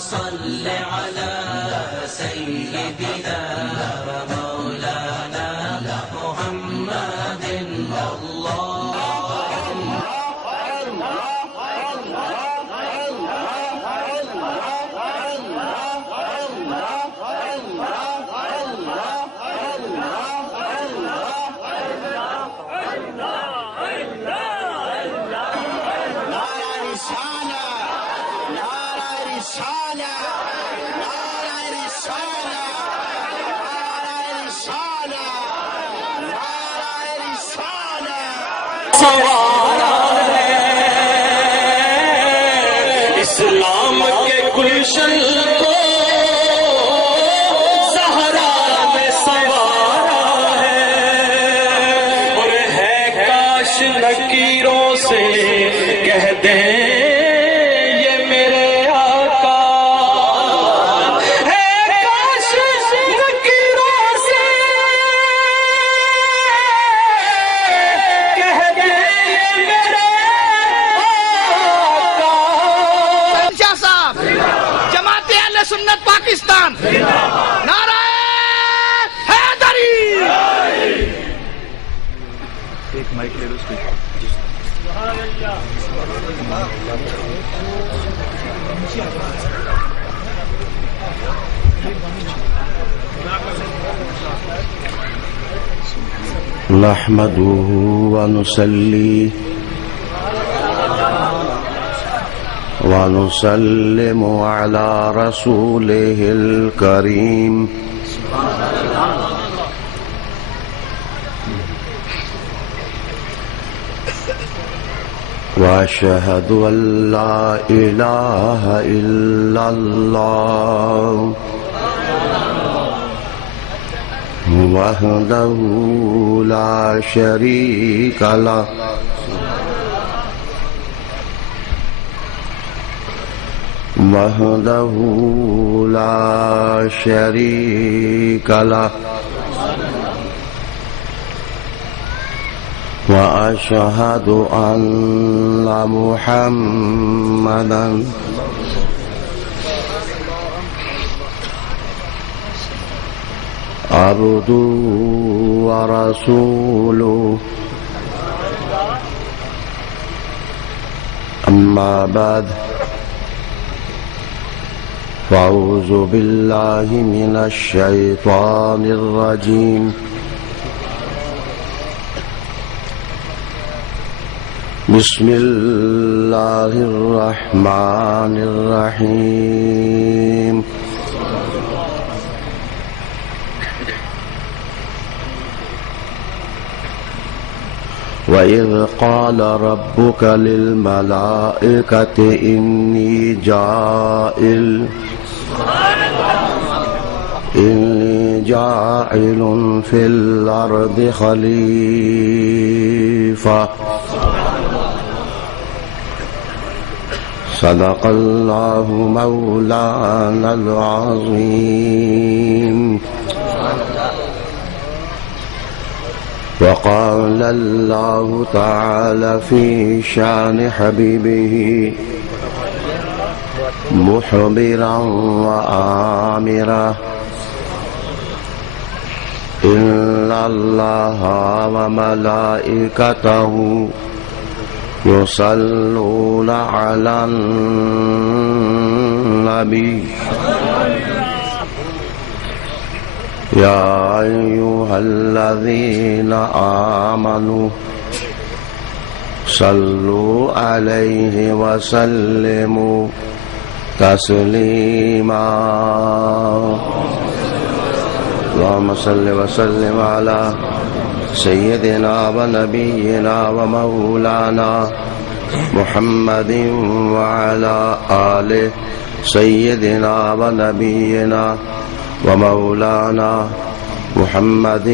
صل على سيدنا مولانا محمد اسلام کے گلشن کو زہرا نے سنوارا ہے، اور ہے کاش نکیروں سے کہہ دیں یہ میرے آقا، ہے کاش نکیروں سے کہہ دیں یہ میرے جماعت اہل سنت پاکستان نعرہ حیدری. ایک مائک لے لو اس کی. نحمده ونصلي ونسلم على رسوله الكريم وأشهد أن لا إله إلا الله وحده لا شريك له وحده لا شريك له وأشهد أن محمدا عبده ورسوله. أما بعد فأعوذ بالله من الشيطان الرجيم. بسم الله الرحمن الرحيم. وَإِذْ قَالَ رَبُّكَ لِلْمَلَائِكَةِ إِنِّي جَاعِلٌ فِي الْأَرْضِ خَلِيفَةً. صدق الله مولانا العظيم. وقال الله تعالى في شان حبيبه مخبرا وآمرا: إن الله وملائكته يصلون على النبي يا أيها الذين آمنوا صلوا عليه وسلموا تسليما. اللهم صل وسلم على سيدنا ونبينا ومولانا محمد وعلى آله سيدنا ونبينا ومولانا محمد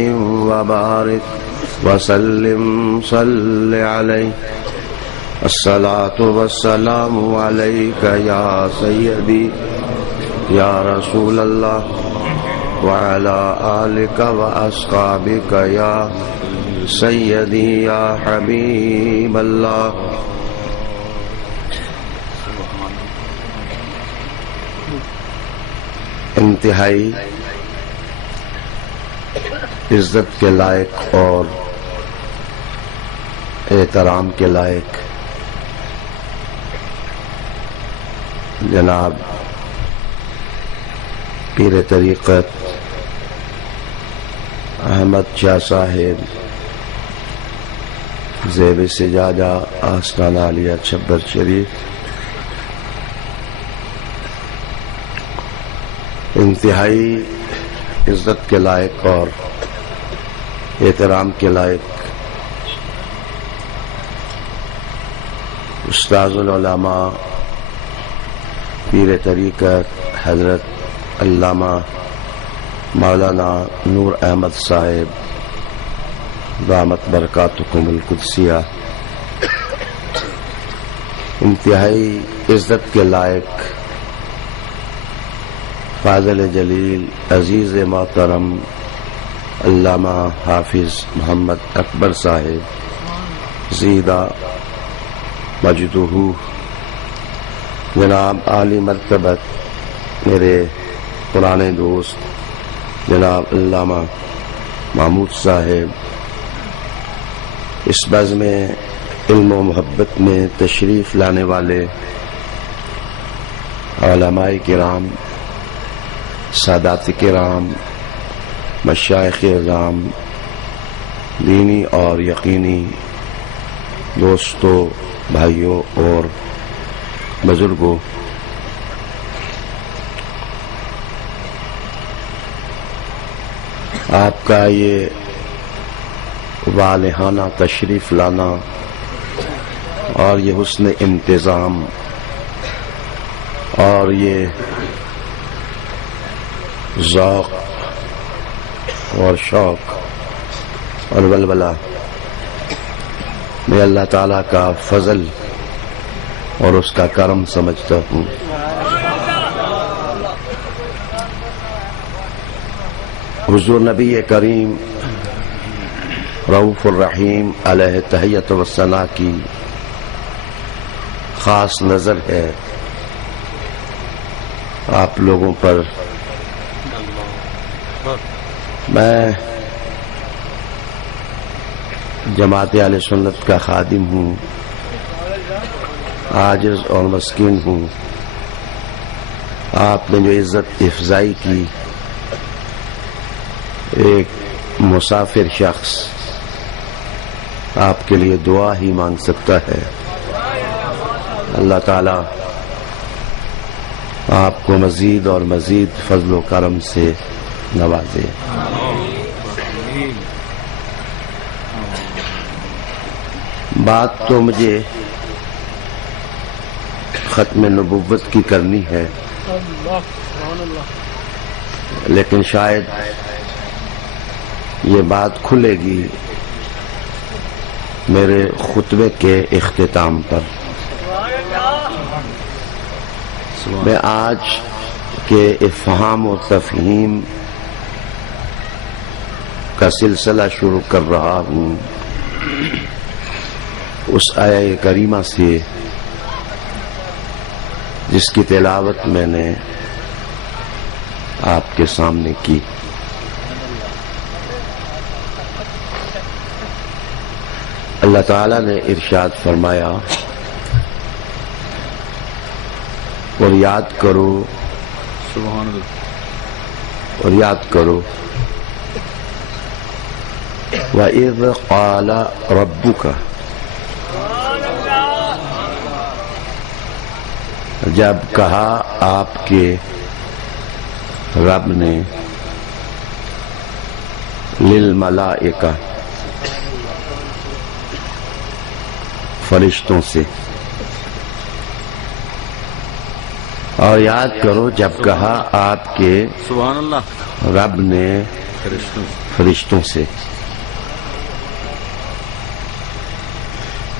وبارك وسلم صل عليه. الصلاة والسلام عليك يا سيدي يا رسول الله وعلى آلك وأصحابك يا سيدي يا حبيب الله. انتہائی عزت کے لائق اور احترام کے لائق جناب پیر طریقت احمد شاہ صاحب زیب سجادہ آستانہ عالیہ چھبر شریف، انتہائی عزت کے لائق اور احترام کے لائق استاذ العلماء پیر طریقت حضرت علامہ مولانا نور احمد صاحب دامت برکاتکم القدسیہ، انتہائی عزت کے لائق فاضل جلیل عزیز محترم علامہ حافظ محمد اکبر صاحب زیدہ مجدہ، جناب عالی مرتبت میرے پرانے دوست جناب علامہ محمود صاحب، اس بزم میں علم و محبت میں تشریف لانے والے علماء کرام، سادات کرام، مشائخ اعظام، دینی اور یقینی دوستوں، بھائیوں اور بزرگوں، آپ کا یہ والہانہ تشریف لانا اور یہ حسن انتظام اور یہ ذوق اور شوق اور ولولہ میں اللہ تعالیٰ کا فضل اور اس کا کرم سمجھتا ہوں۔ حضور نبی کریم رؤوف الرحیم علیہ تحیت و ثنا کی خاص نظر ہے آپ لوگوں پر۔ میں جماعت اہل سنت کا خادم ہوں، عاجز اور مسکین ہوں۔ آپ نے جو عزت افزائی کی، ایک مسافر شخص آپ کے لیے دعا ہی مانگ سکتا ہے۔ اللہ تعالی آپ کو مزید اور مزید فضل و کرم سے نوازے۔ بات تو مجھے ختم نبوت کی کرنی ہے، لیکن شاید یہ بات کھلے گی میرے خطبے کے اختتام پر۔ میں آج کے افہام و تفہیم کا سلسلہ شروع کر رہا ہوں اس آیہ کریمہ سے جس کی تلاوت میں نے آپ کے سامنے کی۔ اللہ تعالیٰ نے ارشاد فرمایا، اور یاد کرو وَإِذْ قَالَ رَبُّكَ، جب کہا آپ کے رب نے، للملائکہ، فرشتوں سے، اور یاد کرو جب کہا آپ کے رب نے فرشتوں سے۔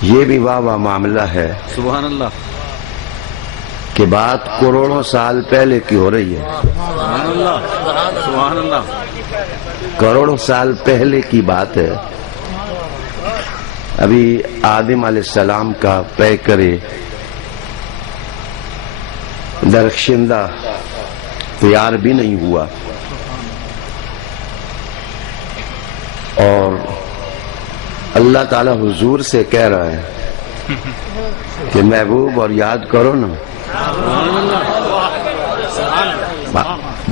یہ بھی واہ معاملہ ہے سبحان اللہ کہ بات کروڑوں سال پہلے کی ہو رہی ہے۔ سبحان اللہ سبحان اللہ، کروڑوں سال پہلے کی بات ہے۔ ابھی آدم علیہ السلام کا پیکرے درخشندہ تیار بھی نہیں ہوا، اور اللہ تعالی حضور سے کہہ رہا ہے کہ محبوب اور یاد کرو نا.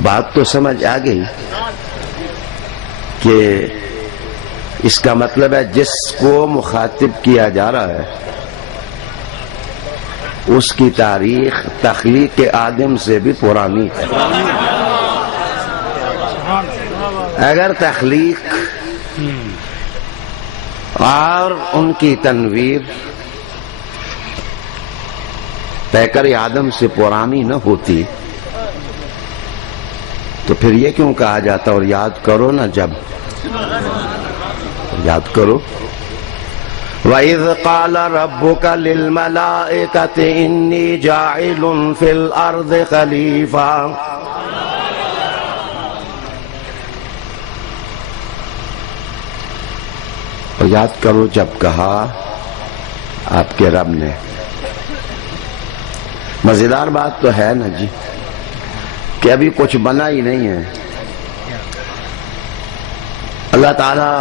بات تو سمجھ آ گئی کہ اس کا مطلب ہے جس کو مخاطب کیا جا رہا ہے اس کی تاریخ تخلیق آدم سے بھی پرانی ہے. اگر تخلیق اور ان کی تنویر پیکر آدم سے پرانی نہ ہوتی تو پھر یہ کیوں کہا جاتا اور یاد کرو نا جب یاد کرو. وَإِذْ قَالَ رَبُّكَ لِلْمَلَائِكَةِ إِنِّي جَاعِلٌ فِي الْأَرْضِ خَلِيفَةً. اور یاد کرو جب کہا آپ کے رب نے. مزیدار بات تو ہے نا جی کہ ابھی کچھ بنا ہی نہیں ہے. اللہ تعالیٰ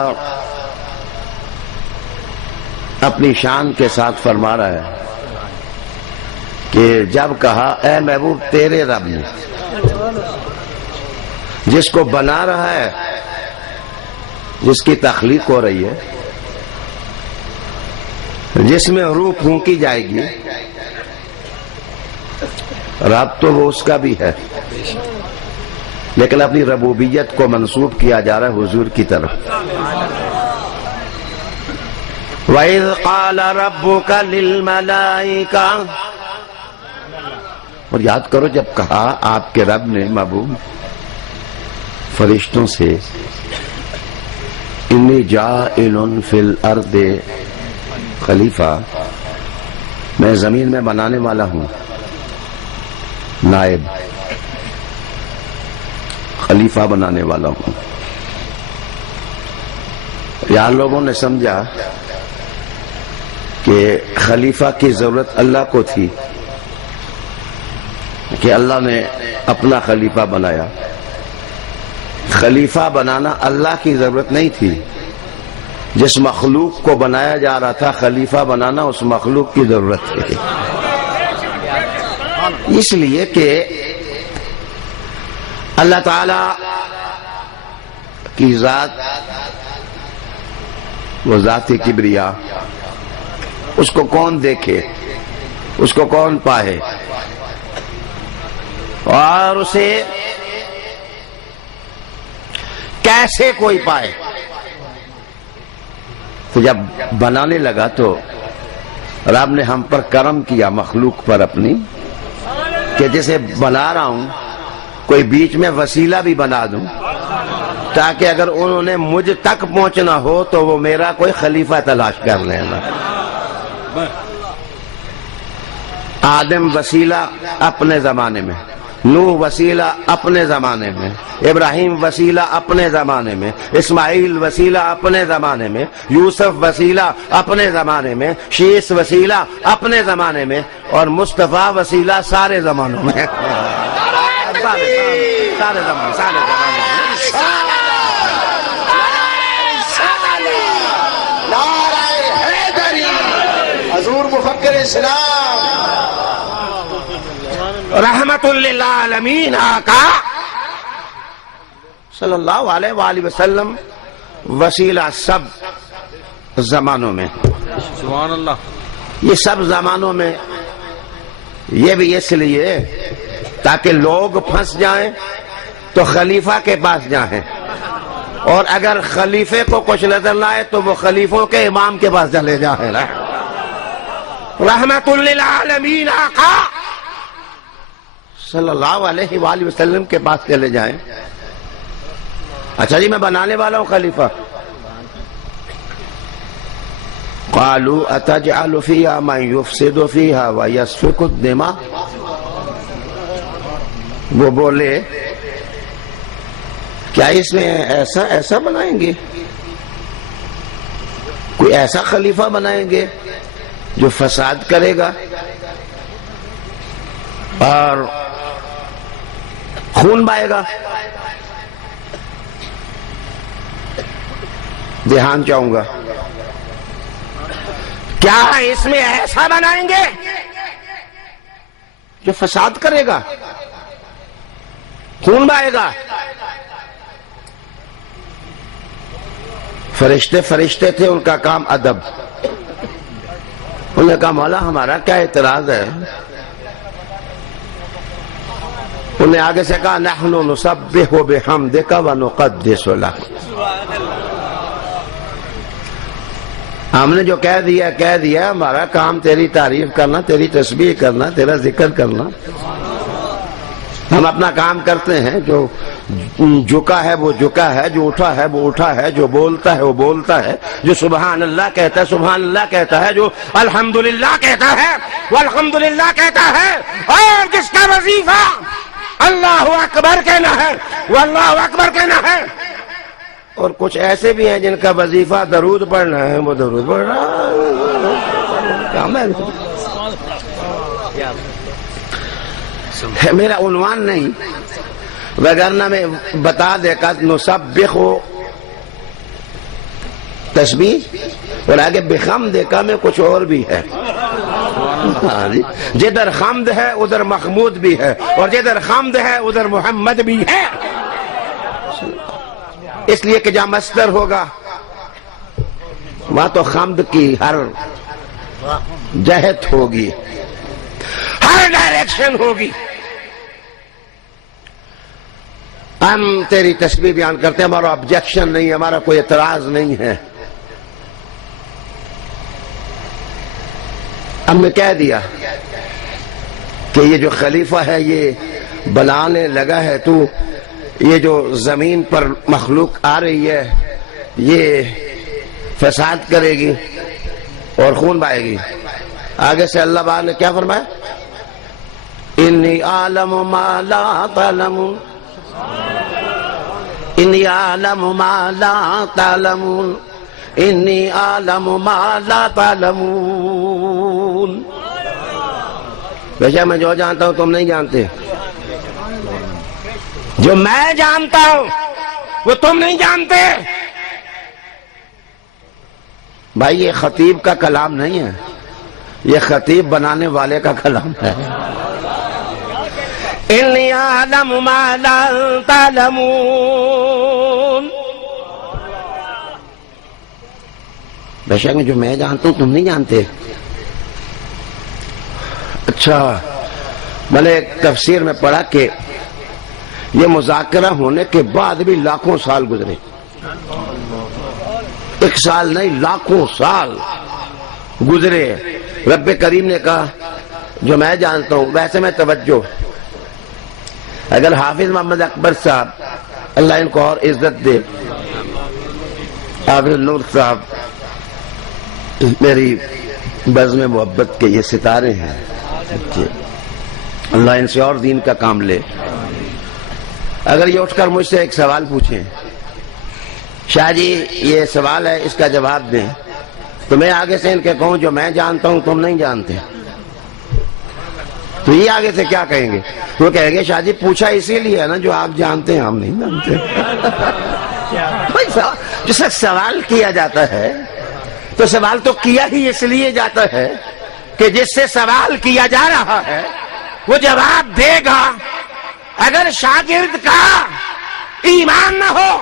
اپنی شان کے ساتھ فرما رہا ہے کہ جب کہا اے محبوب تیرے رب نے جس کو بنا رہا ہے، جس کی تخلیق ہو رہی ہے، جس میں روح پھونکی جائے گی، رب تو وہ اس کا بھی ہے لیکن اپنی ربوبیت کو منسوب کیا جا رہا ہے حضور کی طرف. وَإِذْ قَالَ رَبُّكَ لِلْمَلَائِكَةِ. اور یاد کرو جب کہا آپ کے رب نے محبوب فرشتوں سے اِنِّی جَاعِلٌ فِي الْأَرْضِ خلیفہ، میں زمین میں بنانے والا ہوں نائب، خلیفہ بنانے والا ہوں. یہاں لوگوں نے سمجھا کہ خلیفہ کی ضرورت اللہ کو تھی کہ اللہ نے اپنا خلیفہ بنایا. خلیفہ بنانا اللہ کی ضرورت نہیں تھی. جس مخلوق کو بنایا جا رہا تھا خلیفہ بنانا اس مخلوق کی ضرورت تھی. اس لیے کہ اللہ تعالی کی ذات وہ ذات کبریا، اس کو کون دیکھے، اس کو کون پائے، اور اسے کیسے کوئی پائے. تو جب بنانے لگا تو رب نے ہم پر کرم کیا مخلوق پر اپنی کہ جسے بنا رہا ہوں کوئی بیچ میں وسیلہ بھی بنا دوں تاکہ اگر انہوں نے مجھ تک پہنچنا ہو تو وہ میرا کوئی خلیفہ تلاش کر لینا. آدم وسیلہ اپنے زمانے میں، نوح وسیلہ اپنے زمانے میں، ابراہیم وسیلہ اپنے زمانے میں، اسماعیل وسیلہ اپنے زمانے میں، یوسف وسیلہ اپنے زمانے میں، شیس وسیلہ اپنے زمانے میں، اور مصطفیٰ وسیلہ سارے زمانوں میں. سارے زمانے حضور مفکر اسلام رحمت للعالمین آقا صلی اللہ علیہ وآلہ وسلم وسیلہ سب زمانوں میں. سبحان اللہ. یہ سب زمانوں میں یہ بھی اس لیے تاکہ لوگ پھنس جائیں تو خلیفہ کے پاس جائیں، اور اگر خلیفے کو کچھ نظر نہ آئے تو وہ خلیفوں کے امام کے پاس چلے جائیں. رحمت للعالمین آقا صلی اللہ علیہ وآلہ وسلم کے پاس چلے جائیں. اچھا جی میں بنانے والا ہوں خلیفہ. قالوا اتجعل فيها من يفسد فيها ويسفك الدماء. وہ بولے کیا اس میں ایسا بنائیں گے، کوئی ایسا خلیفہ بنائیں گے جو فساد کرے گا اور خون بہے گا. دھیان چاہوں گا کیا اس میں ایسا بنائیں گے جو فساد کرے گا, خون بہے گا. فرشتے تھے, ان کا کام ادب. انہوں نے کہا مولا ہمارا کیا اعتراض ہے؟ انہوں نے آگے سے کہا نحن نسبح بحمدک ونقدس لک. ہم نے جو کہہ دیا, ہمارا کام تیری تعریف کرنا, تیری تسبیح کرنا, تیرا ذکر کرنا. ہم اپنا کام کرتے ہیں, جو جھکا ہے وہ جھکا ہے, جو اٹھا ہے وہ اٹھا ہے, جو بولتا ہے وہ بولتا ہے, جو سبحان اللہ کہتا ہے سبحان اللہ کہتا ہے, جو الحمدللہ کہتا ہے وہ الحمدللہ کہتا ہے, اور جس کا وظیفہ اللہ اکبر کہنا ہے وہ اللہ اکبر کہنا ہے. اور کچھ ایسے بھی ہیں جن کا وظیفہ درود پڑھنا ہے, وہ درود پڑھ رہا ہے. میرا عنوان نہیں, وگرنہ میں بتا دے گا نسبح تسبیح, اور آگے بحمد کا میں کچھ اور بھی ہے. جدھر حمد ہے ادھر محمود بھی ہے, اور جدھر حمد ہے ادھر محمد بھی ہے. اس لیے کہ جہاں مصدر ہوگا وہاں تو حمد کی ہر جہت ہوگی, ہر ڈائریکشن ہوگی. ہم تیری تسبیح بیان کرتے ہیں, ہمارا آبجیکشن نہیں ہے, ہمارا کوئی اعتراض نہیں ہے. ہم نے کہہ دیا کہ یہ جو خلیفہ ہے یہ بلانے لگا ہے, تو یہ جو زمین پر مخلوق آ رہی ہے یہ فساد کرے گی اور خون بہے گی. آگے سے اللہ بار نے کیا فرمایا؟ انی اعلم ما لا تعلمون, انی اعلم ما لا تعلمون, انی اعلم ما لا تعلمون. بیشک میں جو جانتا ہوں تم نہیں جانتے, جو میں جانتا ہوں وہ تم نہیں جانتے. بھائی یہ خطیب کا کلام نہیں ہے, یہ خطیب بنانے والے کا کلام ہے. انی اعلم ما لا تعلمون. بے شک میں جو میں جانتا ہوں تم نہیں جانتے. اچھا, میں نے ایک تفسیر میں پڑھا کہ یہ مذاکرہ ہونے کے بعد بھی لاکھوں سال گزرے, ایک سال نہیں لاکھوں سال گزرے. رب کریم نے کہا جو میں جانتا ہوں. ویسے میں توجہ, اگر حافظ محمد اکبر صاحب اللہ ان کو اور عزت دے, حافظ نور صاحب میری بزم محبت کے یہ ستارے ہیں, اللہ ان سے اور دین کا کام لے. اگر یہ اٹھ کر مجھ سے ایک سوال پوچھیں, شاہ جی یہ سوال ہے اس کا جواب دیں, تو میں آگے سے ان کے کہوں جو میں جانتا ہوں تم نہیں جانتے, تو یہ آگے سے کیا کہیں گے؟ وہ کہیں گے شاہ جی پوچھا اسی لیے ہے نا جو آپ جانتے ہیں ہم نہیں جانتے. جس سے سوال کیا جاتا ہے تو سوال تو کیا ہی اس لیے جاتا ہے کہ جس سے سوال کیا جا رہا ہے وہ جواب دے گا. اگر شاگرد کا ایمان نہ ہو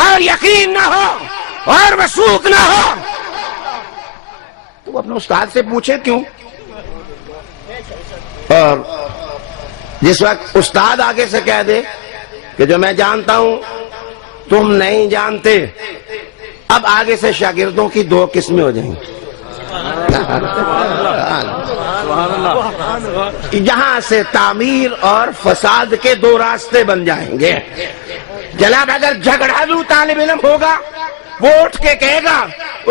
اور یقین نہ ہو اور وثوق نہ ہو تو وہ اپنے استاد سے پوچھے کیوں؟ اور جس وقت استاد آگے سے کہہ دے کہ جو میں جانتا ہوں تم نہیں جانتے, اب آگے سے شاگردوں کی دو قسمیں ہو جائیں گی. یہاں سے تعمیر اور فساد کے دو راستے بن جائیں گے. جناب اگر جھگڑالو طالب علم ہوگا وہ اٹھ کے کہے گا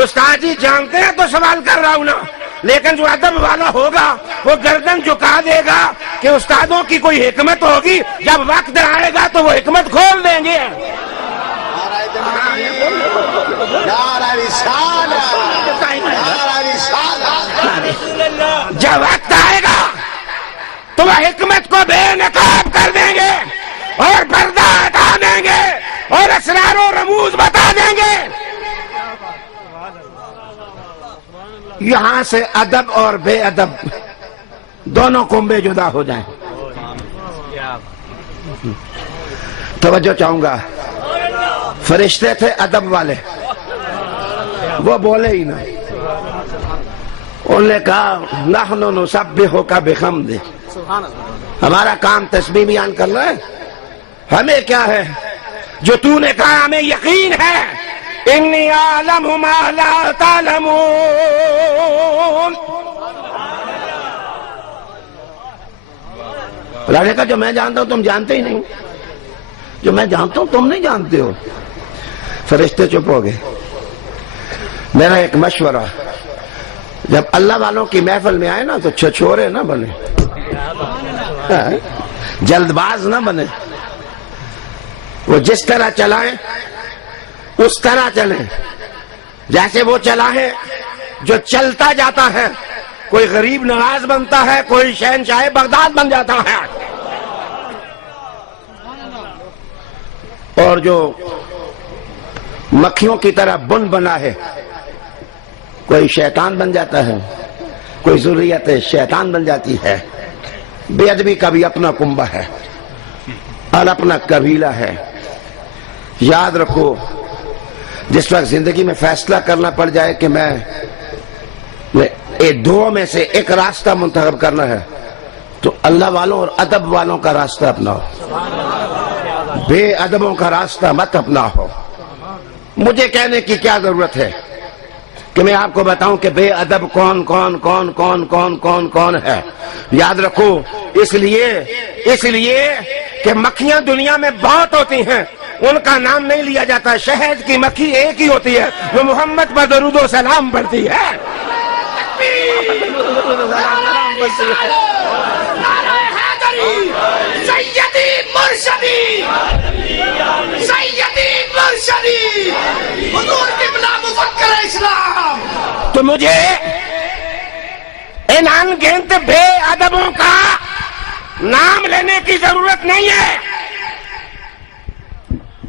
استاد جی جانتے ہیں تو سوال کر رہا ہوں نا, لیکن جو ادب والا ہوگا وہ گردن جھکا دے گا کہ استادوں کی کوئی حکمت ہوگی, جب وقت آئے گا تو وہ حکمت کھول دیں گے. جب وقت آئے گا تو وہ حکمت کو بے نقاب کر دیں گے, اور پردہ ہٹا دیں گے اور اسرار و رموز بتا دیں گے. یہاں سے ادب اور بے ادب دونوں کنبے جدا ہو جائیں. توجہ چاہوں گا. فرشتے تھے ادب والے, وہ بولے ہی نہ. انہوں نے کہا نحن نسبحک بحمد, ہمارا کام تسبیح بیان کرنا ہے, ہمیں کیا ہے جو تو نے کہا, ہمیں یقین ہے. انی اعلم ما لا تعلمون. اللہ نے کہا جو میں جانتا ہوں تم جانتے ہی نہیں, جو میں جانتا ہوں تم نہیں جانتے ہو. فرشتے چپ ہو گئے. میرا ایک مشورہ, جب اللہ والوں کی محفل میں آئے نا تو چھچورے نہ بنے, جلد باز نہ بنے. وہ جس طرح چلائیں اس طرح چلیں, جیسے وہ چلا ہے جو چلتا جاتا ہے. کوئی غریب نواز بنتا ہے, کوئی شہنشاہ بغداد بن جاتا ہے, اور جو مکھیوں کی طرح بن بنا ہے کوئی شیطان بن جاتا ہے, کوئی ذریت شیطان بن جاتی ہے. بے ادبی کا بھی اپنا کنبہ ہے اور اپنا قبیلہ ہے. یاد رکھو, جس وقت زندگی میں فیصلہ کرنا پڑ جائے کہ میں دو میں سے ایک راستہ منتخب کرنا ہے تو اللہ والوں اور ادب والوں کا راستہ اپناؤ, بے ادبوں کا راستہ مت اپناؤ. مجھے کہنے کی کیا ضرورت ہے کہ میں آپ کو بتاؤں کہ بے ادب کون کون کون کون کون کون کون ہے. یاد رکھو, اس لیے کہ مکھیاں دنیا میں بہت ہوتی ہیں, ان کا نام نہیں لیا جاتا. شہد کی مکھی ایک ہی ہوتی ہے, وہ محمد پر درود و سلام پڑھتی ہے. سیدی مرشدی, سیدی مرشدی, حضور قبلہ مفکر اسلام. تو مجھے ان ان گنت بے ادبوں کا نام لینے کی ضرورت نہیں ہے,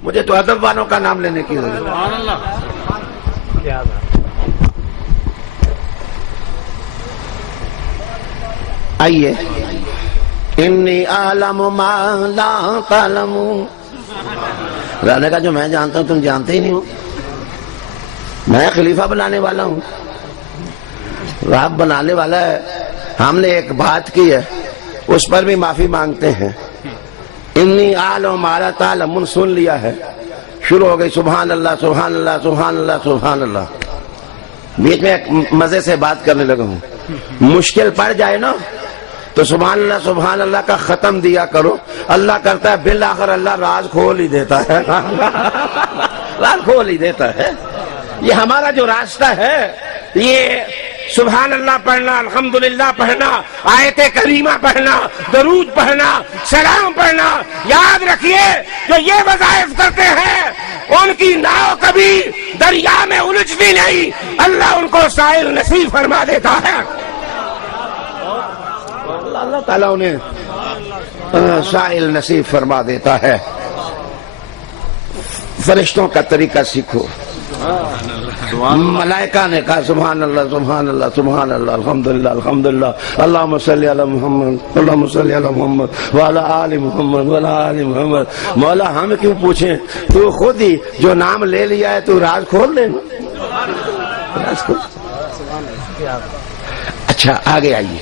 مجھے تو ادب والوں کا نام لینے کی ضرورت ہے. آئیے, انی اعلم ما لا تعلمون. رہنے کا جو میں جانتا ہوں تم جانتے ہی نہیں ہو. میں خلیفہ بنانے والا ہوں, رب بنانے والا ہے. ہم نے ایک بات کی ہے, اس پر بھی معافی مانگتے ہیں. انی اعلم ما لا تعلمون سن لیا ہے, شروع ہو گئی سبحان اللہ سبحان اللہ سبحان اللہ سبحان اللہ. بیچ میں ایک مزے سے بات کرنے لگا ہوں. مشکل پڑ جائے نا تو سبحان اللہ کا ختم دیا کرو. اللہ کرتا ہے بالآخر اللہ راز کھول ہی دیتا ہے, راز کھول ہی دیتا ہے. یہ ہمارا جو راستہ ہے, یہ سبحان اللہ پڑھنا, الحمدللہ پڑھنا, آیت کریمہ پڑھنا, درود پڑھنا, سلام پڑھنا. یاد رکھیے جو یہ وظائف کرتے ہیں ان کی ناؤ کبھی دریا میں الجھتی نہیں, اللہ ان کو ساحل نصیب فرما دیتا ہے. اللہ تعالیٰ انہیں ساحل نصیب فرما دیتا ہے. فرشتوں کا طریقہ سیکھو. ملائکہ نے کہا سبحان اللہ سبحان اللہ سبحان اللہ الحمدللہ الحمدللہ اللہم صلی علی محمد اللہم صلی علی محمد وعلی آل محمد وعلی آل محمد. مولا ہم کیوں پوچھیں, تو خود ہی جو نام لے لیا ہے تو راز کھول دے. اچھا آگے آئیے,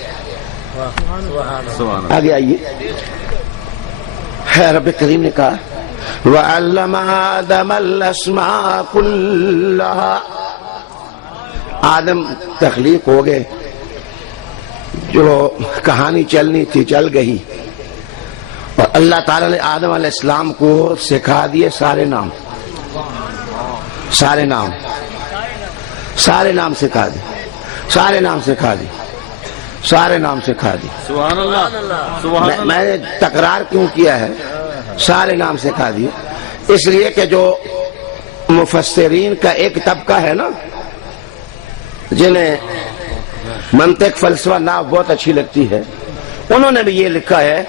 آگے آئیے. رب کریم نے کہا وَعَلَّمَ آدَمَ الْأَسْمَاءَ كُلَّهَا. آدم تخلیق ہو گئے, جو کہانی چلنی تھی چل گئی, اور اللہ تعالیٰ نے آدم علیہ السلام کو سکھا دیے سارے نام, سارے نام, سارے نام سکھا دی, سارے نام سکھا دی, سارے نام سکھا دی. سبحان اللہ. میں نے تکرار کیوں کیا ہے, سارے نام سکھا دیے, اس لیے کہ جو مفسرین کا ایک طبقہ ہے نا, جنہیں منطق فلسفہ نحو بہت اچھی لگتی ہے, انہوں نے بھی یہ لکھا ہے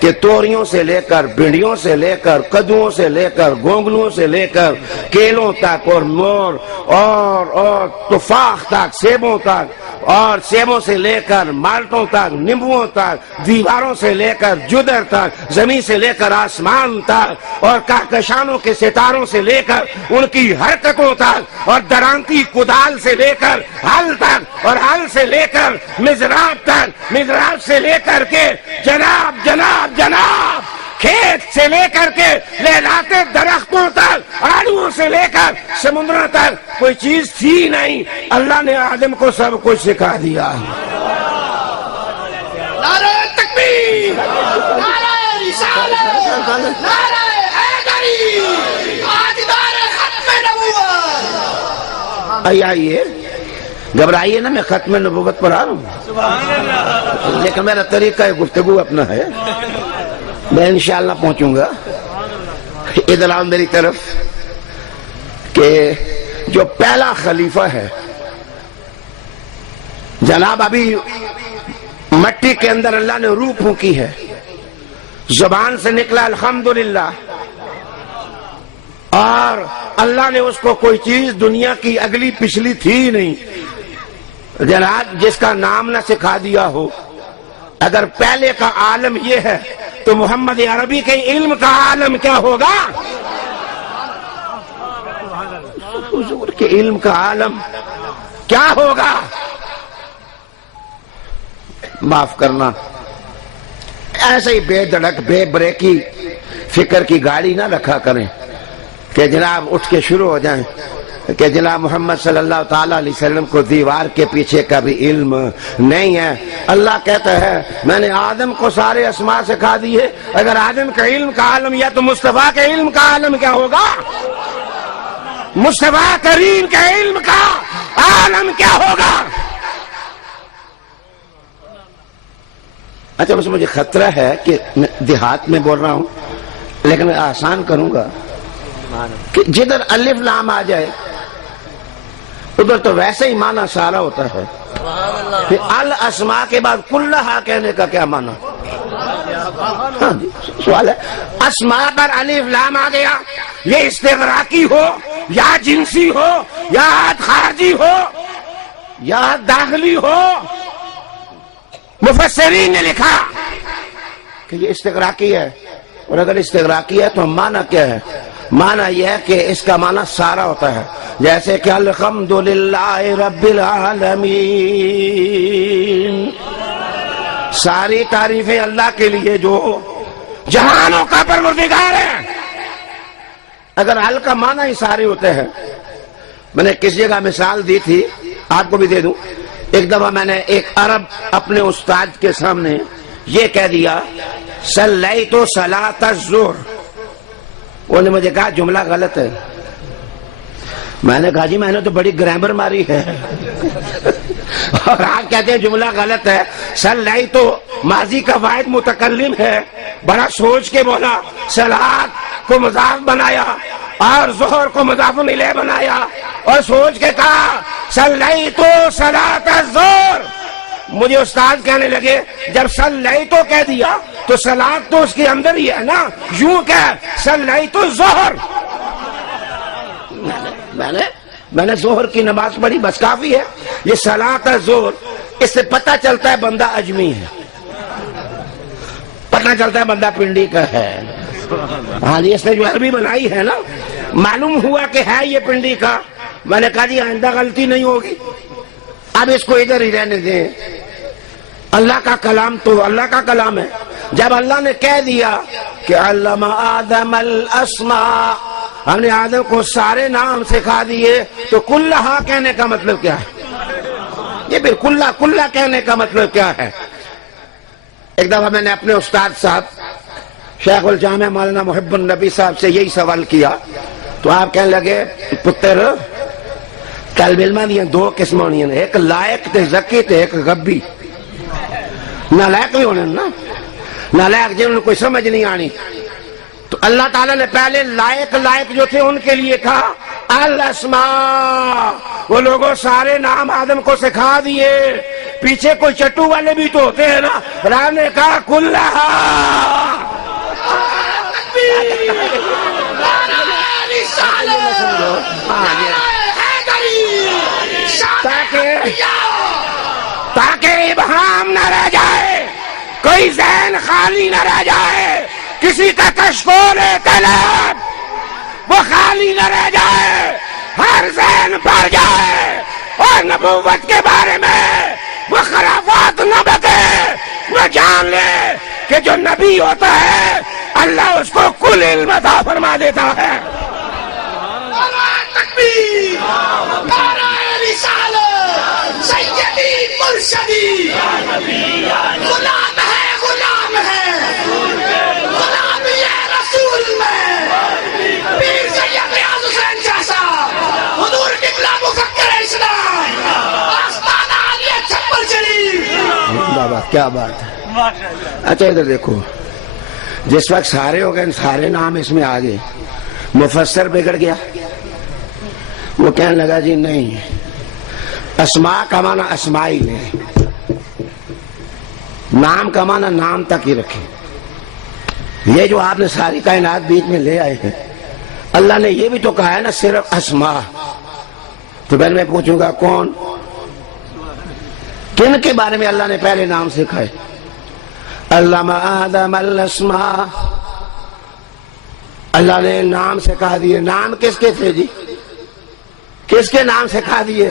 کہ توریوں سے لے کر بھنڈیوں سے لے کر کدوؤں سے لے کر گونگلوں سے لے کر کیلوں تک اور مور اور تفاح تک سیبوں تک اور سیبوں سے لے کر مالٹوں تک نیمبوؤں تک دیواروں سے لے کر جدر تک زمین سے لے کر آسمان تک اور کہکشانوں کے ستاروں سے لے کر ان کی حرکتوں تک اور درانتی کدال سے لے کر ہل تک اور ہل سے لے کر مزراب تک مزراب سے لے کر کے جناب جناب جناب کھیت سے لے کر کے لہلاتے درختوں تک آلوؤں سے لے کر سمندروں تک کوئی چیز تھی نہیں. اللہ نے آدم کو سب کچھ سکھا دیا. نعرہ تکبیر، نعرہ رسالت، نعرہ حیدری، تاجدار ختم نبوت. آئیے گھبرائیے نا، میں ختم نبوت پر آ رہا ہوں، لیکن میرا طریقہ گفتگو اپنا ہے، میں انشاءاللہ پہنچوں گا. ادھر آؤ میری طرف کہ جو پہلا خلیفہ ہے جناب، ابھی مٹی کے اندر اللہ نے روح پھونکی ہے، زبان سے نکلا الحمدللہ، اور اللہ نے اس کو کوئی چیز دنیا کی اگلی پچھلی تھی نہیں جناب جس کا نام نہ سکھا دیا ہو. اگر پہلے کا عالم یہ ہے تو محمد عربی کے علم کا عالم کیا ہوگا؟ حضور کے علم کا عالم کیا ہوگا؟ معاف کرنا، ایسے ہی بے دھڑک بے بریکی فکر کی گاڑی نہ رکھا کریں کہ جناب اٹھ کے شروع ہو جائیں کہ جناب محمد صلی اللہ تعالیٰ علیہ وسلم کو دیوار کے پیچھے کا بھی علم نہیں ہے. اللہ کہتا ہے میں نے آدم کو سارے اسماء سکھا دیے. اگر آدم کا علم کا عالم یا تو مصطفیٰ کے علم کا عالم کیا ہوگا؟ مصطفیٰ کریم کے علم کا عالم کیا ہوگا؟ اچھا بس مجھے خطرہ ہے کہ میں دیہات میں بول رہا ہوں، لیکن میں آسان کروں گا کہ جدھر الف لام آ جائے ادھر تو ویسے ہی معنی سارا ہوتا ہے. پھر الاسماء کے بعد کلہا کہنے کا کیا معنی؟ ہاں جی سوال ہے، اسماء پر الف لام آ گیا، یہ استغراقی ہو یا جنسی ہو یا خارجی ہو یا داخلی ہو، مفسرین نے لکھا کہ یہ استغراقی ہے. اور اگر استغراقی ہے تو معنی کیا ہے؟ معنی یہ ہے کہ اس کا معنی سارا ہوتا ہے، جیسے کہ الحمدللہ رب العالمین، ساری تعریفیں اللہ کے لیے جو جہانوں کا پروردگار ہے. اگر ال کا معنی ہی سارے ہوتے ہیں، میں نے کس جگہ مثال دی تھی، آپ کو بھی دے دوں. ایک دفعہ میں نے ایک عرب اپنے استاد کے سامنے یہ کہہ دیا صلیت صلاۃ الظہر، انہوں نے مجھے کہا جملہ غلط ہے. میں نے کہا جی میں نے تو بڑی گرامر ماری ہے اور آپ کہتے ہیں جملہ غلط ہے. صلیت تو ماضی کا واحد متکلم ہے، بڑا سوچ کے بولا، صلاۃ کو مضاف بنایا اور ظہر کو مضاف الیہ بنایا اور سوچ کے کہا صلیت صلاۃ الظہر. مجھے استاد کہنے لگے جب صلیت کہہ دیا تو صلاۃ تو اس کے اندر ہی ہے نا، یوں کہ صلیت الظہر. میں نے ظہر کی نماز پڑھی، بس کافی ہے. یہ صلاۃ الظہر، اس سے پتہ چلتا ہے بندہ اجمی ہے، پتہ چلتا ہے بندہ پنڈی کا ہے. ہاں جی اس نے جو عربی بنائی ہے نا، معلوم ہوا کہ ہے یہ پنڈی کا. میں نے کہا جی آئندہ غلطی نہیں ہوگی، اب اس کو ادھر ہی رہنے دیں. اللہ کا کلام تو اللہ کا کلام ہے. جب اللہ نے کہہ دیا کہ علم آدم الاسماء، ہم نے آدم کو سارے نام سکھا دیے، تو کلہا کہنے کا مطلب کیا ہے؟ یہ پھر کلہ کہنے کا مطلب کیا ہے؟ ایک دفعہ میں نے اپنے استاد صاحب شیخ الجامع مولانا محب النبی صاحب سے یہی سوال کیا، تو آپ کہنے لگے پتر طالب علماں دیاں دو قسم ہونی ہیں، ایک لائق تے ذکی تے ایک غبی. نالائق بھی ہونے نا، نالائق جنہوں نے کوئی سمجھ نہیں آنی. تو اللہ تعالیٰ نے پہلے لائق جو تھے ان کے لیے کہا الاسماء، وہ لوگوں سارے نام آدم کو سکھا دیے. پیچھے کوئی چٹو والے بھی تو ہوتے ہیں نا، راہ نے کہا کلہا. نعرہ رسالت نعرہ حیدری تاکہ ابہام نہ رہ جائے، کوئی ذہن خالی نہ رہ جائے، کسی کا کشکول طلب وہ خالی نہ رہ جائے، ہر ذہن بھر جائے اور نبوت کے بارے میں وہ خرافات نہ بکے، وہ جان لے کہ جو نبی ہوتا ہے اللہ اس کو کل علم عطا فرما دیتا ہے۔ نعرہ تکبیر، نعرہ رسالت، سیدی مرشدی، غلام ہے غلام ہے غلام یہ رسول میں، پیر سید ریاض حسین شاہ صاحب، حضور قبلہ مفکر اسلام، آستانہ عالیہ چھپر شریف۔ بابا کیا بات ہے۔ اچھا ادھر دیکھو، جس وقت سارے ہو گئے سارے نام اس میں آگے، مفسر بگڑ گیا، وہ کہنے لگا جی نہیں، اسماء کا معنی اسماعیل ہے، نام کا معنی نام تک ہی رکھے۔ یہ جو آپ نے ساری کائنات بیچ میں لے آئے ہیں، اللہ نے یہ بھی تو کہا ہے نا صرف اسماء، تو پہلے میں پوچھوں گا کون کن کے بارے میں اللہ نے پہلے نام سکھائے؟ علم آدم الاسماء، اللہ نے نام سکھا دیے۔ نام کس کے تھے جی؟ کس کے نام سکھا دیے؟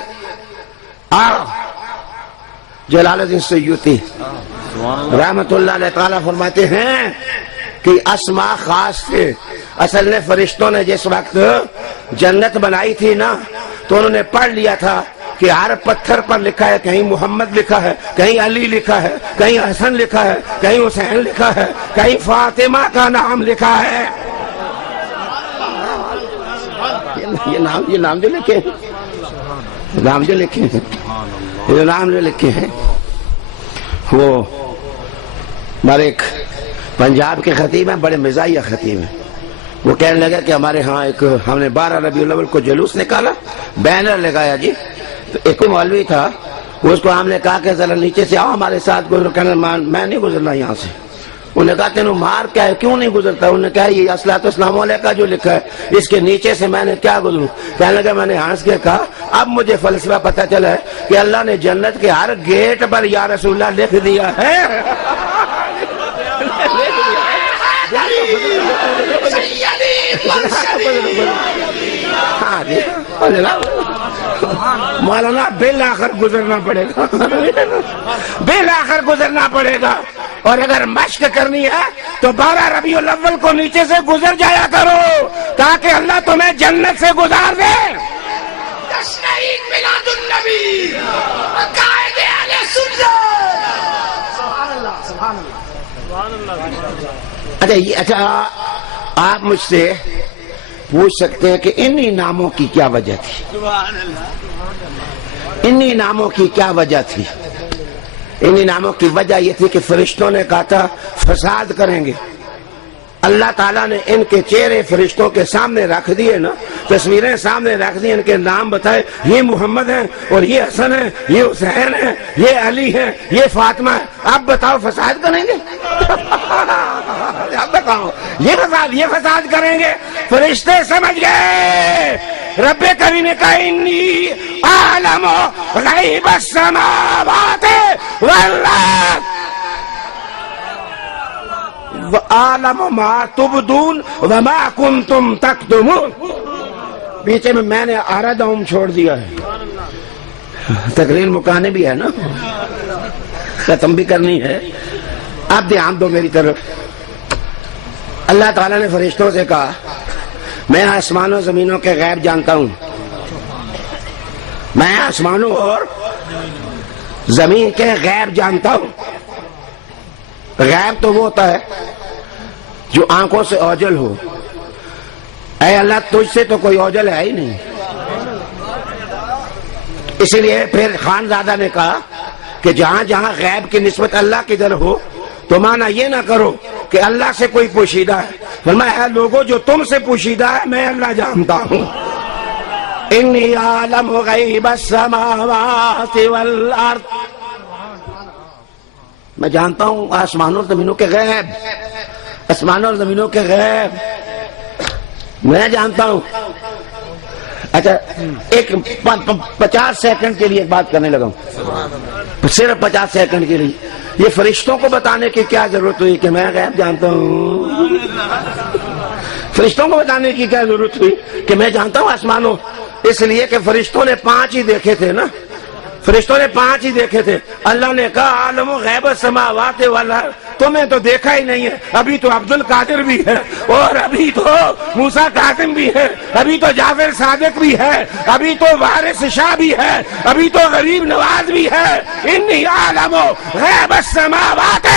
جلال الدین سیوطی رحمت اللہ علیہ تعالیٰ فرماتے ہیں کہ اسماء خاص تھے۔ اصل میں فرشتوں نے جس وقت جنت بنائی تھی نا، تو انہوں نے پڑھ لیا تھا کہ ہر پتھر پر لکھا ہے، کہیں محمد لکھا ہے، کہیں علی لکھا ہے، کہیں حسن لکھا ہے، کہیں حسین لکھا ہے، کہیں فاطمہ کا نام لکھا ہے۔ یہ نام جو لکھے ہیں، نام جو لکھے ہیں، یہ نام جو لکھے ہیں، وہ ہمارے ایک پنجاب کے خطیب ہیں، بڑے مزاحیہ خطیب ہیں، وہ کہنے لگا کہ ہمارے ہاں ہم نے 12 ربیع الاول کو جلوس نکالا، بینر لگایا جی، تو ایک مولوی تھا، اس کو ہم نے کہا کہ ذرا نیچے سے آؤ ہمارے ساتھ گزر، کہنے میں نہیں گزرنا یہاں سے۔ انہوں نے کہا تینوں مار کیا ہے، کیوں نہیں گزرتا؟ انہوں نے کہا یہ اصلاۃ السلام علیہ کا جو لکھا ہے اس کے نیچے سے میں نے کیا گزروں؟ کہنے لگا میں نے ہنس کے کہا اب مجھے فلسفہ پتہ چلا ہے کہ اللہ نے جنت کے ہر گیٹ پر یا رسول اللہ لکھ دیا ہے۔ مولانا بالآخر گزرنا پڑے گا، بالآخر گزرنا پڑے گا، اور اگر مشق کرنی ہے تو 12 ربیع الاول کو نیچے سے گزر جایا کرو تاکہ اللہ تمہیں جنت سے گزار دے۔ جشن عید میلاد النبی، عقائد اہل سنت۔ اچھا آپ مجھ سے پوچھ سکتے ہیں کہ انہی ناموں کی کیا وجہ تھی؟ انہی ناموں کی کیا وجہ تھی؟ انہی ناموں کی وجہ یہ تھی کہ فرشتوں نے کہا تھا فساد کریں گے، اللہ تعالیٰ نے ان کے چہرے فرشتوں کے سامنے رکھ دیے نا، تصویریں سامنے رکھ دی، ان کے نام بتائے، یہ محمد ہیں اور یہ حسن ہے، یہ حسین ہے، یہ علی ہے، یہ فاطمہ ہے، اب بتاؤ فساد کریں گے؟ اب بتاؤ یہ فساد کریں گے؟ فرشتے سمجھ گئے، رب کریم نے کہا انی اعلم غیب السماوات والارض وَأَعْلَمُ مَا تُبْدُونَ وَمَا كُنْتُمْ تَكْتُمُونَ۔ پیچھے میں نے آرادہم چھوڑ دیا ہے، تقریر مکانے بھی ہے نا، ختم بھی کرنی ہے۔ اب دھیان دو میری طرف۔ اللہ تعالیٰ نے فرشتوں سے کہا میں آسمانوں و زمینوں کے غیب جانتا ہوں، میں آسمانوں اور زمین کے غیب جانتا ہوں۔ غیب تو وہ ہوتا ہے جو آنکھوں سے اوجل ہو، اے اللہ تجھ سے تو کوئی اوجل ہے ہی نہیں۔ اسی لیے پھر خانزادہ نے کہا کہ جہاں جہاں غیب کی نسبت اللہ کی طرف ہو تو مانا یہ نہ کرو کہ اللہ سے کوئی پوشیدہ ہے، فرمایا اے لوگوں جو تم سے پوشیدہ ہے میں اللہ جانتا ہوں۔ انی عالم غیب السماوات والارض، میں جانتا ہوں آسمانوں زمینوں کے غیب۔ آسمانوں اور زمینوں کے غیب میں جانتا ہوں. اچھا ایک 50 سیکنڈ کے لیے ایک بات کرنے لگا ہوں, صرف 50 سیکنڈ کے لیے. یہ فرشتوں کو بتانے کی کیا ضرورت ہوئی کہ میں غیب جانتا ہوں؟ فرشتوں کو بتانے کی کیا ضرورت ہوئی کہ میں جانتا ہوں آسمانوں؟ اس لیے کہ فرشتوں نے 5 ہی دیکھے تھے نا, فرشتوں نے 5 ہی دیکھے تھے. اللہ نے کہا عالم غیب السماوات والارض, تمہیں تو دیکھا ہی نہیں ہے. ابھی تو عبد القادر بھی ہے, اور ابھی تو موسیٰ کاظم بھی ہے, ابھی تو جعفر صادق بھی ہے, ابھی تو وارث شاہ بھی ہے, ابھی تو غریب نواز بھی ہے. انی عالم غیب السماوات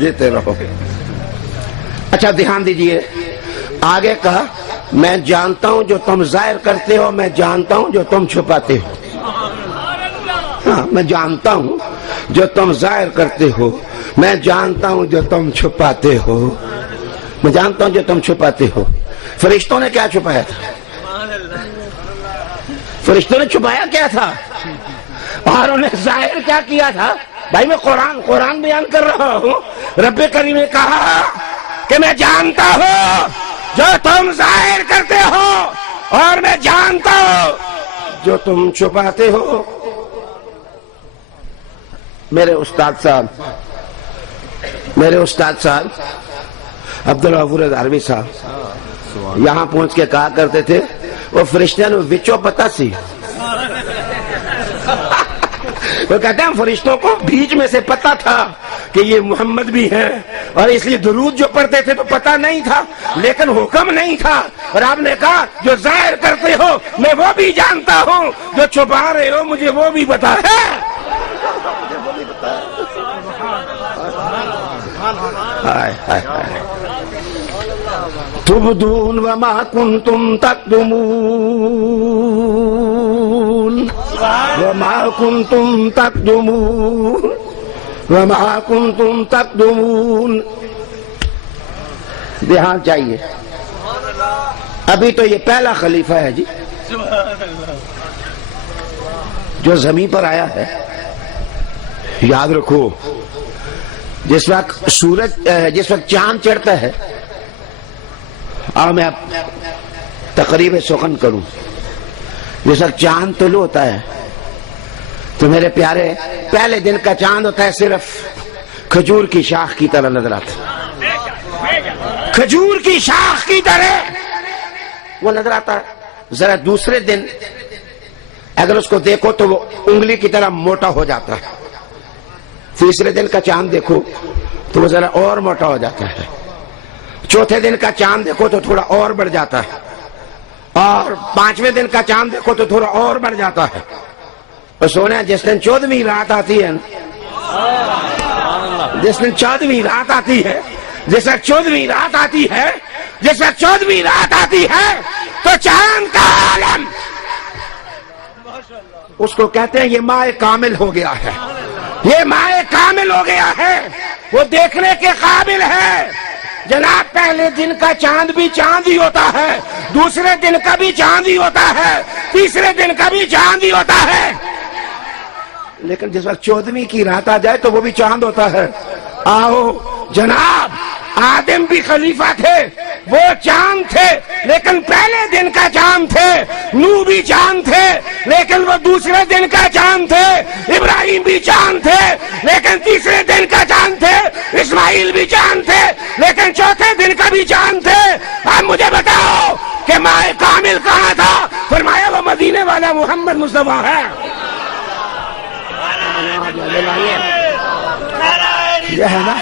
جیتے رہو. اچھا دھیان دیجئے, آگے کہا میں جانتا ہوں جو تم ظاہر کرتے ہو, میں جانتا ہوں جو تم چھپاتے ہو. ہاں میں جانتا ہوں جو تم ظاہر کرتے ہو, میں جانتا ہوں جو تم چھپاتے ہو, میں جانتا ہوں جو تم چھپاتے ہو. فرشتوں نے کیا چھپایا تھا؟ فرشتوں نے چھپایا کیا تھا اور انہیں ظاہر کیا کیا تھا؟ بھائی میں قرآن بیان کر رہا ہوں. رب کریم نے کہا کہ میں جانتا ہوں جو تم ظاہر کرتے ہو, اور میں جانتا ہوں جو تم چھپاتے ہو. میرے استاد صاحب عبدالغفور دہلوی صاحب یہاں پہنچ کے کہا کرتے تھے وہ فرشتوں نو وچوں پتہ سی. وہ کہتے ہیں فرشتوں کو بیچ میں سے پتہ تھا کہ یہ محمد بھی ہے, اور اس لیے درود جو پڑھتے تھے تو پتہ نہیں تھا, لیکن حکم نہیں تھا. اور آپ نے کہا جو ظاہر کرتے ہو میں وہ بھی جانتا ہوں, جو چھپا رہے ہو مجھے وہ بھی پتہ ہے. تبدون وما کنتم تکتمون وما کنتم تکتمون وما کنتم تکتمون. دھیان چاہیے. ابھی تو یہ پہلا خلیفہ ہے جی جو زمین پر آیا ہے. یاد رکھو جس وقت چاند چڑھتا ہے, میں اب تقریب سخن کروں, جس وقت چاند طلوع ہوتا ہے تو میرے پیارے پہلے دن کا چاند ہوتا ہے صرف کھجور کی شاخ کی طرح نظر آتا ہے, کھجور کی شاخ کی طرح وہ نظر آتا ہے. ذرا دوسرے دن اگر اس کو دیکھو تو وہ انگلی کی طرح موٹا ہو جاتا ہے. تیسرے دن کا چاند دیکھو تو وہ ذرا اور موٹا ہو جاتا ہے. چوتھے دن کا چاند دیکھو تو تھوڑا اور بڑھ جاتا ہے, اور 5ویں دن کا چاند دیکھو تو تھوڑا اور بڑھ جاتا ہے. اور سونا جس دن 14ویں رات آتی ہے, جس دن 14ویں رات آتی ہے, جس وقت 14ویں رات آتی ہے, جس وقت 14ویں رات آتی ہے تو چاند کا عالم اس کو کہتے ہیں یہ ماہ کامل ہو گیا ہے, یہ ماہ کامل ہو گیا ہے, وہ دیکھنے کے قابل ہے. جناب پہلے دن کا چاند بھی چاند ہی ہوتا ہے, دوسرے دن کا بھی چاند ہی ہوتا ہے, تیسرے دن کا بھی چاند ہی ہوتا ہے. لیکن جس وقت 14ویں کی رات آ جائے تو وہ بھی چاند ہوتا ہے. آؤ جناب, آدم بھی خلیفہ تھے, وہ چاند تھے لیکن پہلے دن کا چاند تھے. نوح بھی چاند تھے لیکن وہ دوسرے دن کا چاند تھے. ابراہیم بھی چاند تھے لیکن تیسرے دن کا چاند تھے. اسماعیل بھی چاند تھے لیکن چوتھے دن کا بھی چاند تھے. اب مجھے بتاؤ کہ ماہ کامل کہاں تھا؟ فرمایا وہ مدینے والا محمد مصطفیٰ ہے. یہ ہے نا,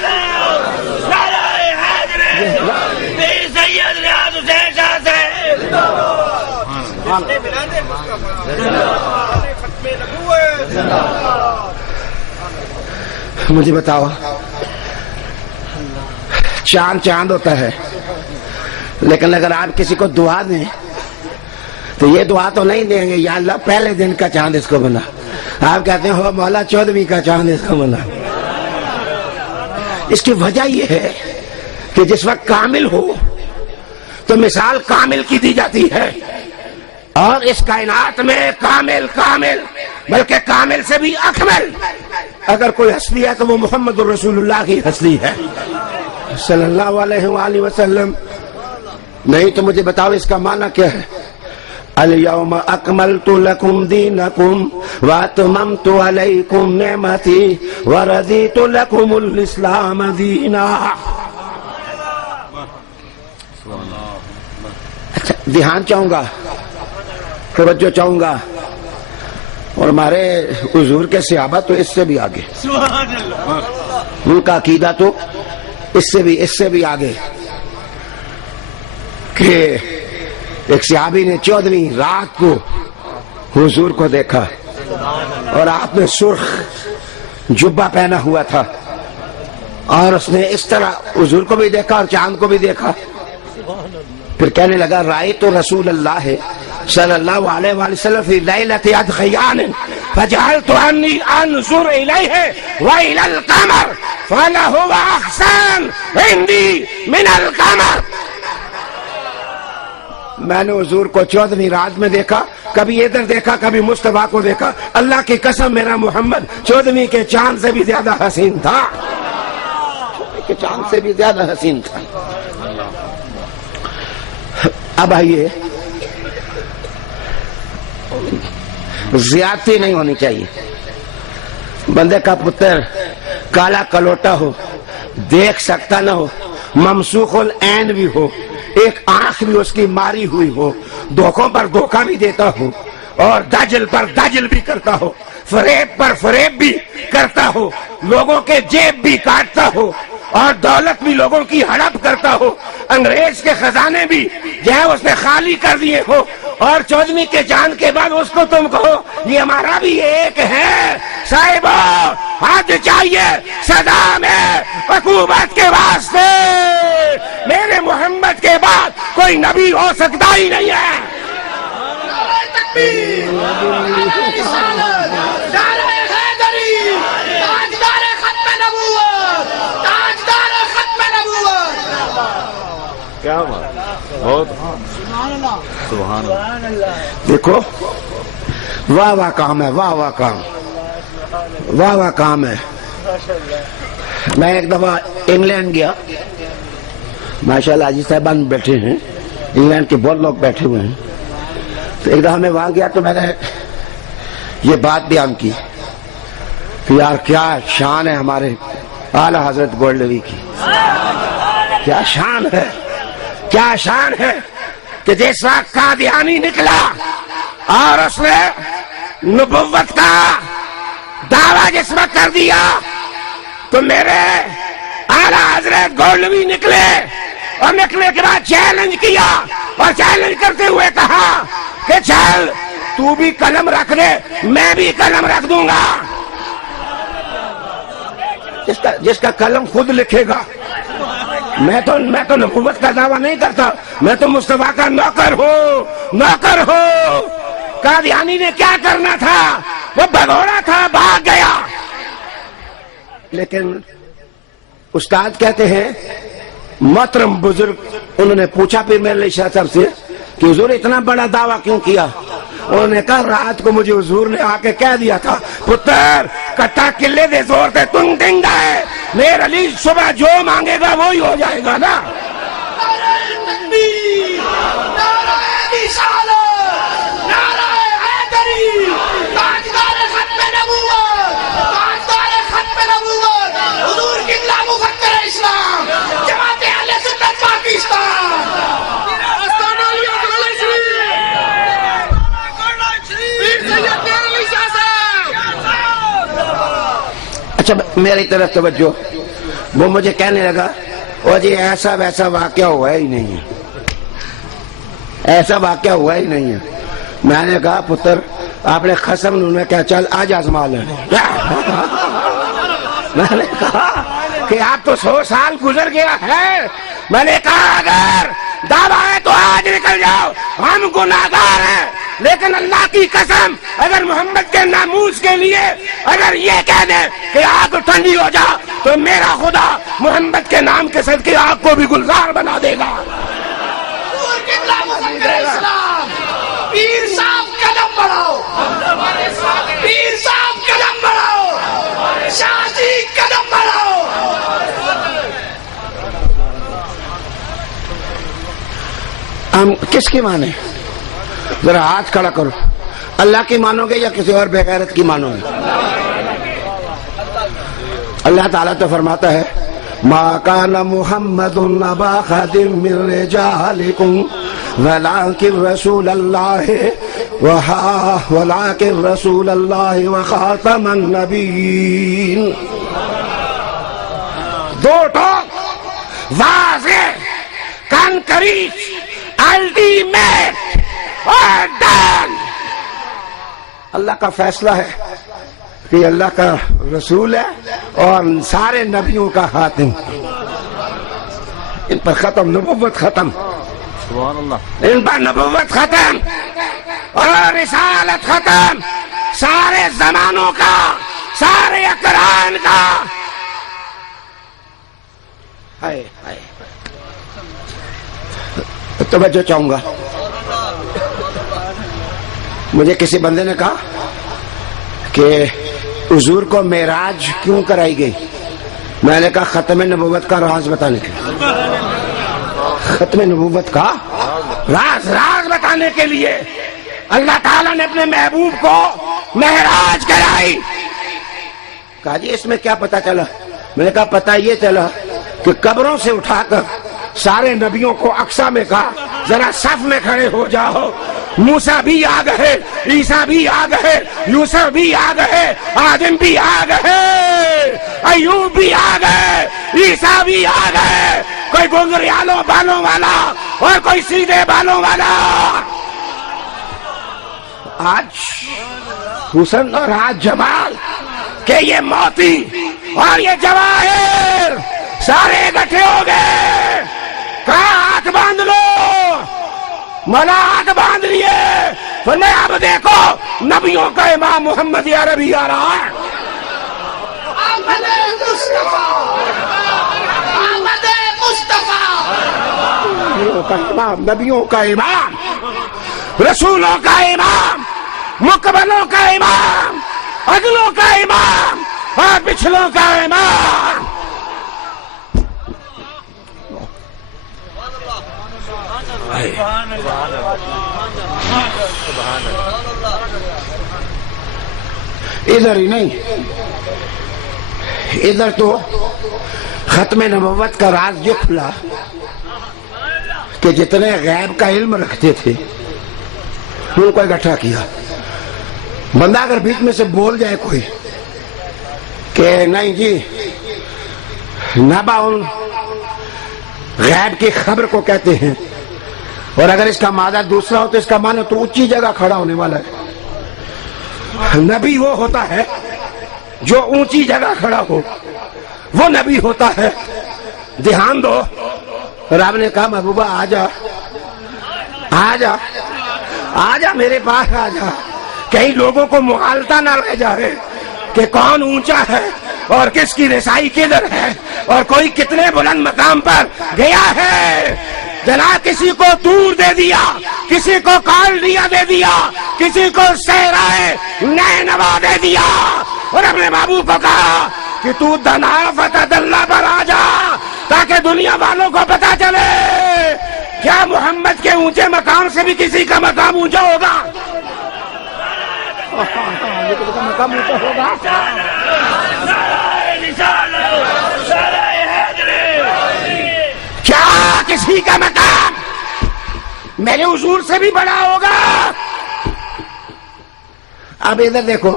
مجھے بتاؤ چاند چاند ہوتا ہے, لیکن اگر آپ کسی کو دعا دیں تو یہ دعا تو نہیں دیں گے یا اللہ پہلے دن کا چاند اس کو بنا, آپ کہتے ہیں ہو مولا 14ویں کا چاند اس کا مولا. اس کی وجہ یہ ہے کہ جس وقت کامل ہو تو مثال کامل کی دی جاتی ہے، اور اس کائنات میں کامل بلکہ کامل سے بھی اکمل اگر کوئی ہستی ہے تو وہ محمد الرسول اللہ کی ہستی ہے صلی اللہ علیہ وآلہ وسلم. نہیں تو مجھے بتاؤ اس کا معنی کیا ہے؟ الیوم اکملت لکم دینکم واتممت علیکم نعمتی ورضیت لکم الاسلام دینا. اچھا دھیان چاہوں گا، توجہ چاہوں گا، اور ہمارے حضور کے صحابہ تو اس سے بھی آگے، ان کا عقیدہ تو اس سے بھی آگے، کہ ایک صحابی نے 14ویں رات کو حضور کو دیکھا اور آپ نے سرخ جبہ پہنا ہوا تھا، اور اس نے اس طرح حضور کو بھی دیکھا اور چاند کو بھی دیکھا. پھر کہنے لگا رأیت رسول اللہ صلی اللہ علیہ وآلہ وسلم فی لیلۃ ادخیان فجعلت انی انظر الیہ والی القمر فلہو احسن عندی من القمر. میں نے حضور کو 14ویں رات میں دیکھا، کبھی ادھر دیکھا کبھی مصطفیٰ کو دیکھا. اللہ کی قسم میرا محمد 14ویں کے چاند سے بھی زیادہ حسین تھا، 14ویں کے چاند سے بھی زیادہ حسین تھا. اب آئیے، زیادتی نہیں ہونی چاہیے. بندے کا پتر کالا کلوٹا ہو، دیکھ سکتا نہ ہو، ممسوخ العین بھی ہو، ایک آنکھ بھی اس کی ماری ہوئی ہو، دھوکوں پر دھوکہ بھی دیتا ہو، اور دجل پر دجل بھی کرتا ہو، فریب پر فریب بھی کرتا ہو، لوگوں کے جیب بھی کاٹتا ہو، اور دولت بھی لوگوں کی ہڑپ کرتا ہو، انگریز کے خزانے بھی جو ہے اس نے خالی کر دیے ہو، اور 14ویں کے چاند کے بعد اس کو تم کہو یہ ہمارا بھی ایک ہے. صاحب ہاتھ چاہیے صدا میں حکومت کے واسطے، میرے محمد کے بعد کوئی نبی ہو سکتا ہی نہیں ہے. کیا بات، بہت سبحان اللہ. دیکھو واہ واہ کام ہے، واہ واہ کام، واہ واہ کام ہے. میں ایک دفعہ انگلینڈ گیا، ماشاءاللہ حاجی صاحبان بیٹھے ہیں، انگلینڈ کے بہت لوگ بیٹھے ہوئے ہیں. تو ایک دفعہ میں وہاں گیا تو میں نے یہ بات بیان کی کہ یار کیا شان ہے ہمارے اعلیٰ حضرت گولڈوی کی، کیا شان ہے، کیا شان ہے کہ جس وقت قادیانی نکلا اور اس نے نبوت کا دعویٰ جس وقت کر دیا تو میرے اعلیٰ حضرت گولڈوی نکلے، اور نکلنے کے بعد چیلنج کیا، اور چیلنج کرتے ہوئے کہا کہ چل تو بھی قلم رکھ دے میں بھی قلم رکھ دوں گا. جس کا قلم خود لکھے گا. میں تو نبوت کا دعویٰ نہیں کرتا، میں تو مصطفیٰ کا نوکر ہوں. قادیانی نے کیا کرنا تھا، وہ بھگوڑا تھا، بھاگ گیا. لیکن استاد کہتے ہیں محترم بزرگ، انہوں نے پوچھا پھر میرے علیہ شاہ صاحب سے کہ حضور اتنا بڑا دعویٰ کیوں کیا؟ انہوں نے کہا رات کو مجھے حضور نے آ کے کہہ دیا تھا پتر کٹا قلعے دے زور تے تم ڈنگا ہے، میرے علی صبح جو مانگے گا وہی ہو جائے گا نا. اچھا میری طرف توجہ. وہ مجھے کہنے لگا وہ جی ایسا ویسا واقعہ ہوا ہی نہیں ہے، ایسا واقعہ ہوا ہی نہیں ہے. میں نے کہا پتر آپ نے قسم، انہوں نے کہا چل آج آزما لیں. میں نے کہا کہ آپ تو 100 سال گزر گیا ہے. میں نے کہا اگر دعویٰ ہے تو آج نکل جاؤ، ہم گناہگار ہیں. لیکن اللہ کی قسم اگر محمد کے ناموس کے لیے اگر یہ کہہ دے کہ آگ ٹھنڈی ہو جا تو میرا خدا محمد کے نام کے صدقے آگ کو بھی گلزار بنا دے گا. حضور قبلہ مفکر اسلام پیر صاحب قدم بڑھاؤ، پیر صاحب قدم بڑھاؤ، شاہ جی قدم بڑھاؤ. ہم کس کی مانے؟ ذرا ہاتھ کھڑا کرو. اللہ کی مانو گے یا کسی اور بے غیرت کی مانو گے؟ اللہ تعالیٰ تو فرماتا ہے ما کان محمد ابا احد من رجالکم ولکن رسول اللہ ولکن رسول اللہ وخاتم النبیین. دو ٹوک واضح کنکریٹ الٹیمیٹ اور ڈن. اللہ کا فیصلہ ہے کہ اللہ کا رسول ہے اور سارے نبیوں کا خاتم. ان پر ختم، نبوت ختم، سبحان اللہ. ان پر نبوت ختم اور رسالت ختم. سارے زمانوں کا، سارے اقران کا. ہائے ہائے. توجہ چاہوں گا. مجھے کسی بندے نے کہا کہ حضور کو معراج کیوں کرائی گئی؟ میں نے کہا ختم نبوت کا راز بتانے کے لیے. ختم نبوت کا راز بتانے کے لیے اللہ تعالیٰ نے اپنے محبوب کو معراج کرائی. کہا جی اس میں کیا پتا چلا؟ میں نے کہا پتا یہ چلا کہ قبروں سے اٹھا کر سارے نبیوں کو اقصا میں کہا ذرا صف میں کھڑے ہو جاؤ. موسیٰ بھی آ گئے، عیسیٰ بھی آ گئے، یوسف بھی آ گئے، آدم بھی آ گئے، ایوب بھی آ گئے، عیسیٰ بھی آ گئے. کوئی گنگریالوں بالوں والا اور کوئی سیدھے بالوں والا. آج حسن اور آج جمال کہ یہ موتی اور یہ جواہر سارے اکٹھے ہو گئے. کہاں ہاتھ باندھ لو؟ مولا ہاتھ باندھ لیے. فرمایا اب دیکھو نبیوں کا امام محمد عربی آ رہا ہے. احمد مصطفیٰ، احمد مصطفیٰ. نبیوں کا امام، نبیوں کا امام، رسولوں کا امام، مقبلوں کا امام، اگلوں کا امام اور پچھلوں کا امام. ادھر ہی نہیں، ادھر تو ختم نبوت کا راز یہ کھلا کہ جتنے غیب کا علم رکھتے تھے ان کو اکٹھا کیا. بندہ اگر بیچ میں سے بول جائے کوئی کہ نہیں جی نبا غیب کی خبر کو کہتے ہیں اور اگر اس کا مادہ دوسرا ہو تو اس کا معنی تو اونچی جگہ کھڑا ہونے والا ہے. نبی وہ ہوتا ہے جو اونچی جگہ کھڑا ہو، وہ نبی ہوتا ہے. دھیان دو. رب نے کہا محبوبہ آ جا، آ جا، آ جا میرے پاس آ جا. کئی لوگوں کو مغالطہ نہ رہ جائے کہ کون اونچا ہے اور کس کی رسائی کدھر ہے اور کوئی کتنے بلند مقام پر گیا ہے. جناب کسی کو دور دے دیا، کسی کو کالڈیا دے دیا، کسی کو صحرائے نینوا دے دیا اور اپنے محبوب کو کہا کہ تو دنا فتح اللہ پر آ جا تاکہ دنیا والوں کو پتا چلے کیا محمد کے اونچے مقام سے بھی کسی کا مقام اونچا ہوگا. مقام اونچا ہوگا. کیا کسی کا مقام میرے حضور سے بھی بڑا ہوگا؟ اب ادھر دیکھو،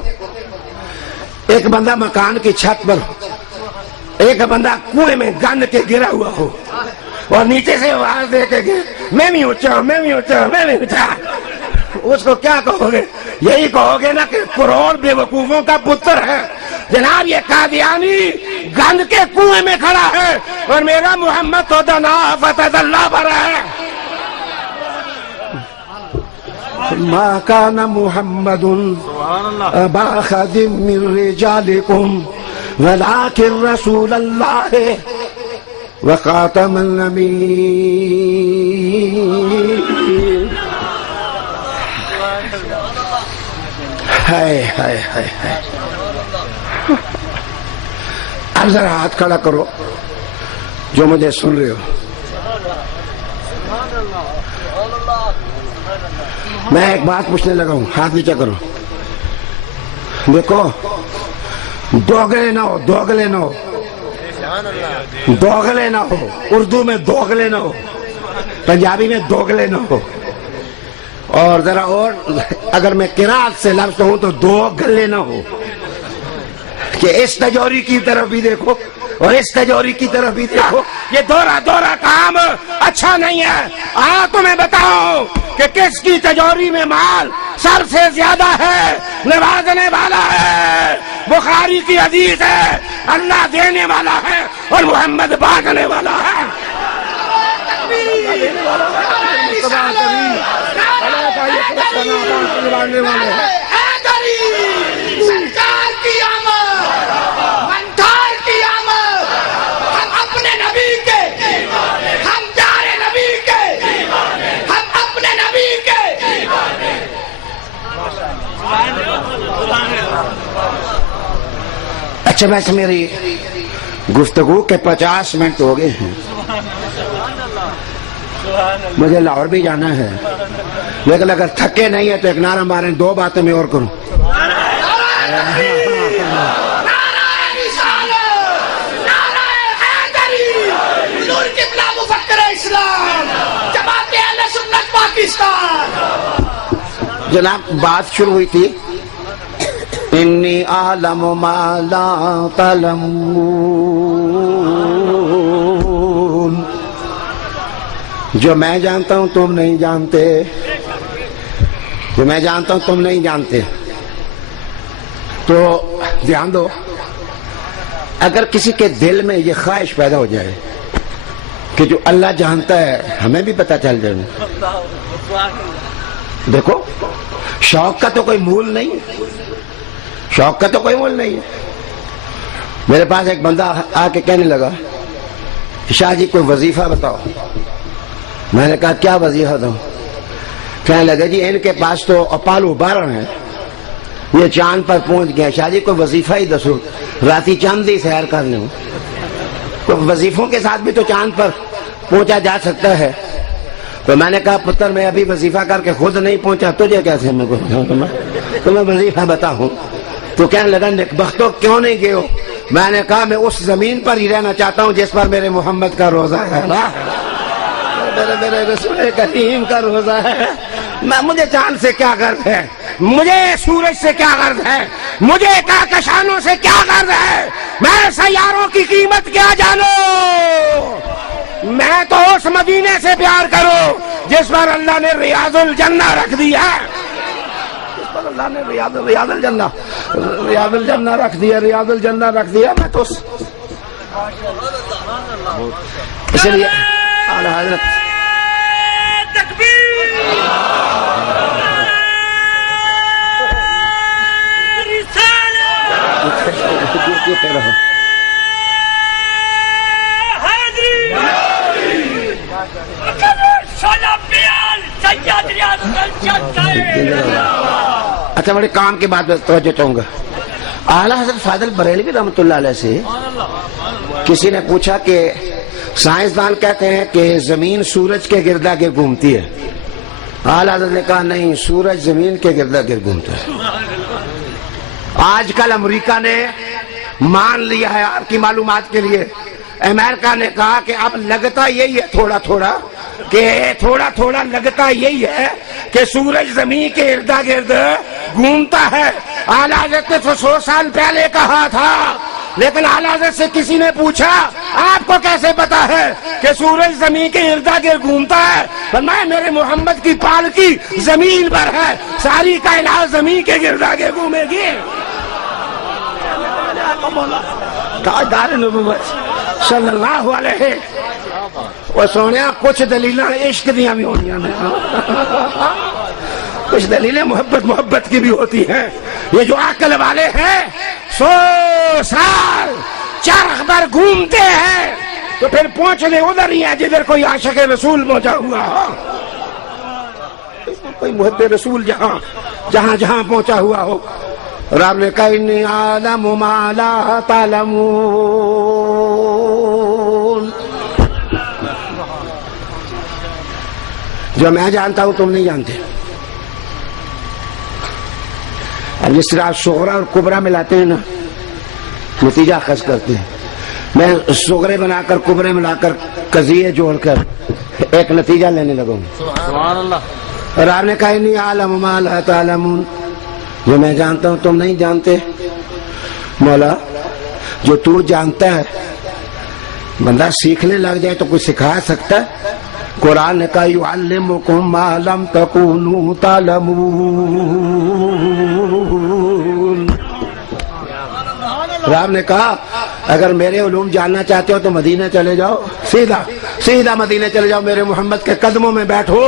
ایک بندہ مکان کی چھت پر، ایک بندہ کنویں میں گند کے گرا ہوا ہو اور نیچے سے آواز دے کے میں بھی اونچا ہوں، میں بھی اونچا ہوں، میں بھی اونچا. اس کو کیا کہو گے؟ یہی کہو گے نا کہ کروڑ بے وقوفوں کا پتر ہے. جناب یہ قادیانی گند کے کنویں میں کھڑا ہے اور میرا محمد تو دنا فتح اللہ پر ہے. ما كان محمد أبا أحد من رجالكم ولكن رسول الله وخاتم النبيين. ہائے ہائے ہائے ہائے. اب ذرا ہاتھ کھڑا کرو جو مجھے سن رہے ہو. میں ایک بات پوچھنے لگا ہوں, ہاتھ نیچے کرو. دیکھو, دوگلے نہ ہو, دوگلے نہ ہو, دوگلے نہ ہو. اردو میں دوگلے نہ ہو, پنجابی میں دوگلے نہ ہو. اور ذرا اور اگر میں قرات سے لفظ ہوں تو دو گلے نہ ہو, کہ اس تجوری کی طرف بھی دیکھو اور اس تجوری کی طرف بھی دیکھو. یہ دورہ دورہ کام اچھا نہیں ہے. تمہیں بتاؤں کہ کس کی تجوری میں مال سب سے زیادہ ہے, نوازنے والا ہے. بخاری کی حدیث ہے, اللہ دینے والا ہے اور محمد باغنے والا ہے. سرکار کی آمد, منتھار کی آمد, ہم اپنے نبی کے, ہم پیارے نبی کے, ہم اپنے نبی کے. اچھا, ویسے میری گفتگو کے 50 منٹ ہو گئے ہیں. مجھے لاہور بھی جانا ہے, لیکن اگر تھکے نہیں ہے تو ایک نعرہ ماریں, 2 باتیں میں اور کروں. جناب, بات شروع ہوئی تھی انی اعلم ما لا تعلمون, جو میں جانتا ہوں تم نہیں جانتے, جو میں جانتا ہوں تم نہیں جانتے. تو دھیان دو, اگر کسی کے دل میں یہ خواہش پیدا ہو جائے کہ جو اللہ جانتا ہے ہمیں بھی پتہ چل جائے. دیکھو, شوق کا تو کوئی مول نہیں, شوق کا تو کوئی مول نہیں ہے. میرے پاس ایک بندہ آ کے کہنے لگا, شاہ جی کوئی وظیفہ بتاؤ. میں نے کہا کیا وظیفہ دوں؟ کہنے لگا جی ان کے پاس تو اپالو 12 ہیں, یہ چاند پر پہنچ گئے. شاہ جی کوئی وظیفہ ہی دسو, راتی چاند ہی سیر کرنے ہوں. کوئی وظیفوں کے ساتھ بھی تو چاند پر پہنچا جا سکتا ہے. تو میں نے کہا پتر میں ابھی وظیفہ کر کے خود نہیں پہنچا, تجھے کیسے میں تمہیں وظیفہ بتاؤں؟ تو کہنے لگا نیکبختو کیوں نہیں گئے ہو؟ میں نے کہا میں اس زمین پر ہی رہنا چاہتا ہوں جس پر میرے محمد کا روزہ ہے, میرے رسول کریم کا روزہ ہے. مجھے چاند سے کیا غرض ہے, مجھے سورج سے کیا غرض ہے, مجھے کہکشانوں سے کیا غرض ہے, میں سیاروں کی قیمت کیا جانو. میں تو اس مدینے سے پیار کروں جس پر اللہ نے ریاض الجنہ رکھ دیا, جس پر اللہ نے ریاض الجنہ رکھ دیا, ریاض الجنہ رکھ دیا. میں تو اس لیے اعلیٰ حضرت اچھا, بڑے کام کی بات توجہ چاہوں گا. اعلیٰ حضرت فاضل بریلوی رحمۃ اللہ علیہ سے کسی نے پوچھا کہ سائنسدان کہتے ہیں کہ زمین سورج کے گردا گرد گھومتی ہے. اعلیٰ حضرت نے کہا نہیں, سورج زمین کے گردا گرد گھومتا ہے. آج کل امریکہ نے مان لیا ہے, آپ کی معلومات کے لیے, امریکہ نے کہا کہ اب لگتا یہی ہے تھوڑا تھوڑا لگتا یہی ہے کہ سورج زمین کے ارد گرد گھومتا ہے. اعلیٰ حضرت نے 100 سال پہلے کہا تھا, لیکن اعلیٰ حضرت سے کسی نے پوچھا آپ کو کیسے پتا ہے کہ سورج زمین کے ارد گرد گھومتا ہے؟ فرمایا میرے محمد کی پالکی زمین پر ہے, ساری کائنات زمین کے گرد گرد گھومے گی. تاجدار نبوت صلی اللہ علیہ وہ سونے کچھ دلیل عشق دیا بھی ہونی. کچھ دلیلیں محبت کی بھی ہوتی ہیں. یہ جو عقل والے ہیں 100 سال چرخ پر گھومتے ہیں تو پھر پہنچنے ادھر ہی ہے جدھر کوئی عاشق رسول پہنچا ہوا ہو. کوئی محب رسول جہاں پہنچا ہوا ہو. رب نے کہا انی عالم ما لا تعلمون. جو میں جانتا ہوں تم نہیں جانتے. اب جس طرح صغرا اور کبرا ملاتے ہیں نا نتیجہ اخذ کرتے ہیں. میں صغرے بنا کر کبرے ملا کر قضیے جوڑ کر ایک نتیجہ لینے لگا ہوں. سبحان اللہ. اور آپ نے کہا نہیں عالم ما لا تعلمون. جو میں جانتا ہوں تم نہیں جانتے. مولا جو تو جانتا ہے بندہ سیکھنے لگ جائے تو کوئی سکھا سکتا ہے. قرآن نے کہا یعلمکم ما لم تکونوا تعلمون. رام نے کہا اگر میرے علوم جاننا چاہتے ہو تو مدینہ چلے جاؤ. سیدھا مدینہ چلے جاؤ. میرے محمد کے قدموں میں بیٹھو.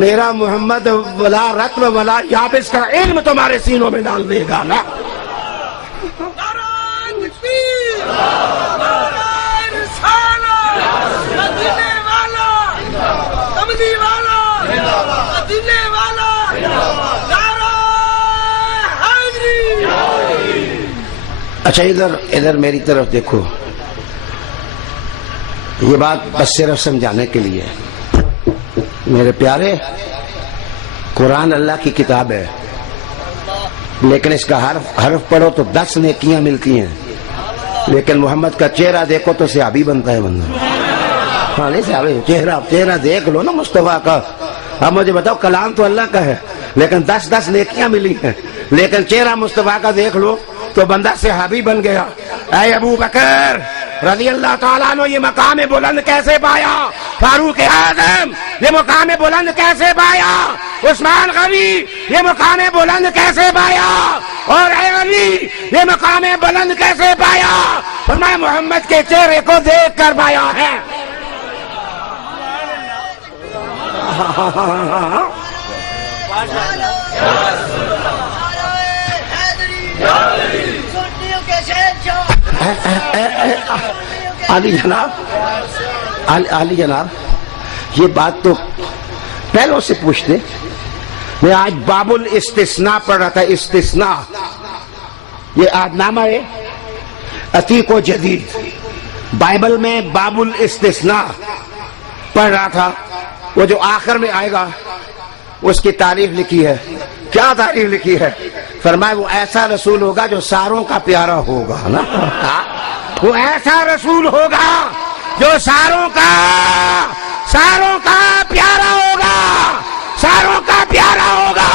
میرا محمد ولا رتب ولا یابس کا علم تمہارے سینوں میں ڈال دے گا نا. اچھا ادھر میری طرف دیکھو. یہ بات بس صرف سمجھانے کے لیے. میرے پیارے قرآن اللہ کی کتاب ہے لیکن اس کا حرف پڑھو تو 10 نیکیاں ملتی ہیں. لیکن محمد کا چہرہ دیکھو تو صحابی بنتا ہے بندہ. ہاں نہیں صحابی چہرہ دیکھ لو نا مصطفیٰ کا. اب مجھے بتاؤ کلام تو اللہ کا ہے لیکن 10 نیکیاں ملی ہیں. لیکن چہرہ مصطفیٰ کا دیکھ لو تو بندہ صحابی بن گیا. اے ابو بکر رضی اللہ تعالیٰ عنہ یہ مقام بلند کیسے پایا؟ فاروق اعظم یہ مقام بلند کیسے پایا؟ عثمان غنی یہ مقام بلند کیسے پایا؟ اور اے علی یہ مقام بلند کیسے پایا؟ فرمایا محمد کے چہرے کو دیکھ کر پایا ہے. علی جناب یہ بات تو پہلوں سے پوچھتے. میں آج باب الاستثناء پڑھ رہا تھا. استثناء یہ آدنامہ ہے عتیق و جدید. بائبل میں باب الاستثناء پڑھ رہا تھا. وہ جو آخر میں آئے گا اس کی تعریف لکھی ہے. کیا تعریف لکھی ہے؟ فرمایا وہ ایسا رسول ہوگا جو ساروں کا پیارا ہوگا نا. وہ ایسا رسول ہوگا جو ساروں کا پیارا ہوگا. ساروں کا پیارا ہوگا.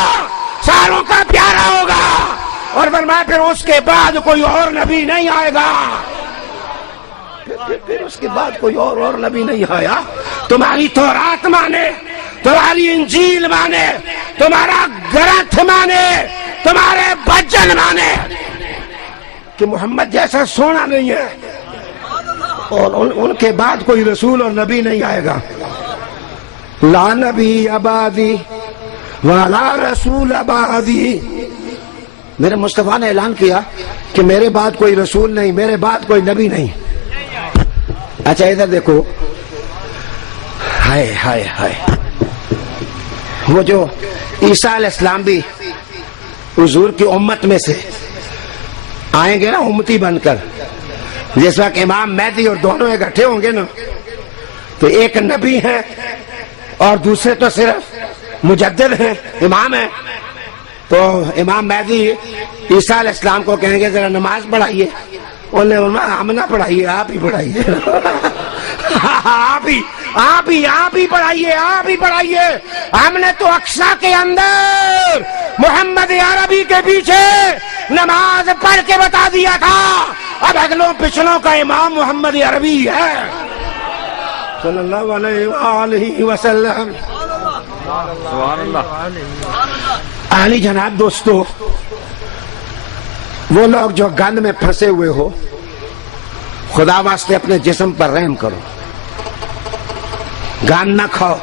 ساروں کا پیارا ہوگا. اور فرمایا پھر اس کے بعد کوئی اور نبی نہیں آئے گا. پھر اس کے بعد کوئی اور نبی نہیں آیا. تمہاری تورات مانے, تمہاری انجیل مانے, تمہارا گرنتھ مانے, تمہارے بچن مانے کہ محمد جیسا سونا نہیں ہے. اور ان کے بعد کوئی رسول اور نبی نہیں آئے گا. لا نبی ابادی ولا رسول ابادی. میرے مصطفیٰ نے اعلان کیا کہ میرے بعد کوئی رسول نہیں, میرے بعد کوئی نبی نہیں. اچھا ادھر دیکھو. ہائے ہائے ہائے. وہ جو عیسیٰ علیہ السلام بھی حضور کی امت میں سے آئیں گے نا امتی بن کر. جس وقت امام مہدی اور دونوں اکٹھے ہوں گے نا تو ایک نبی ہے اور دوسرے تو صرف مجدد ہیں, امام ہیں. تو امام مہدی عیسیٰ علیہ السلام کو کہیں گے ذرا نماز پڑھائیے. انہوں نے ہم نہ پڑھائیے, آپ ہی پڑھائیے. آپ ہی پڑھائیے. ہم نے تو اقصی کے اندر محمد عربی کے پیچھے نماز پڑھ کے بتا دیا تھا. اب اگلوں پچھلوں کا امام محمد عربی ہے صلی اللہ علیہ وآلہ وسلم. سبحان اللہ. عالی جناب دوستو, وہ لوگ جو گند میں پھنسے ہوئے ہو خدا واسطے اپنے جسم پر رحم کرو. گند نہ کھاؤ,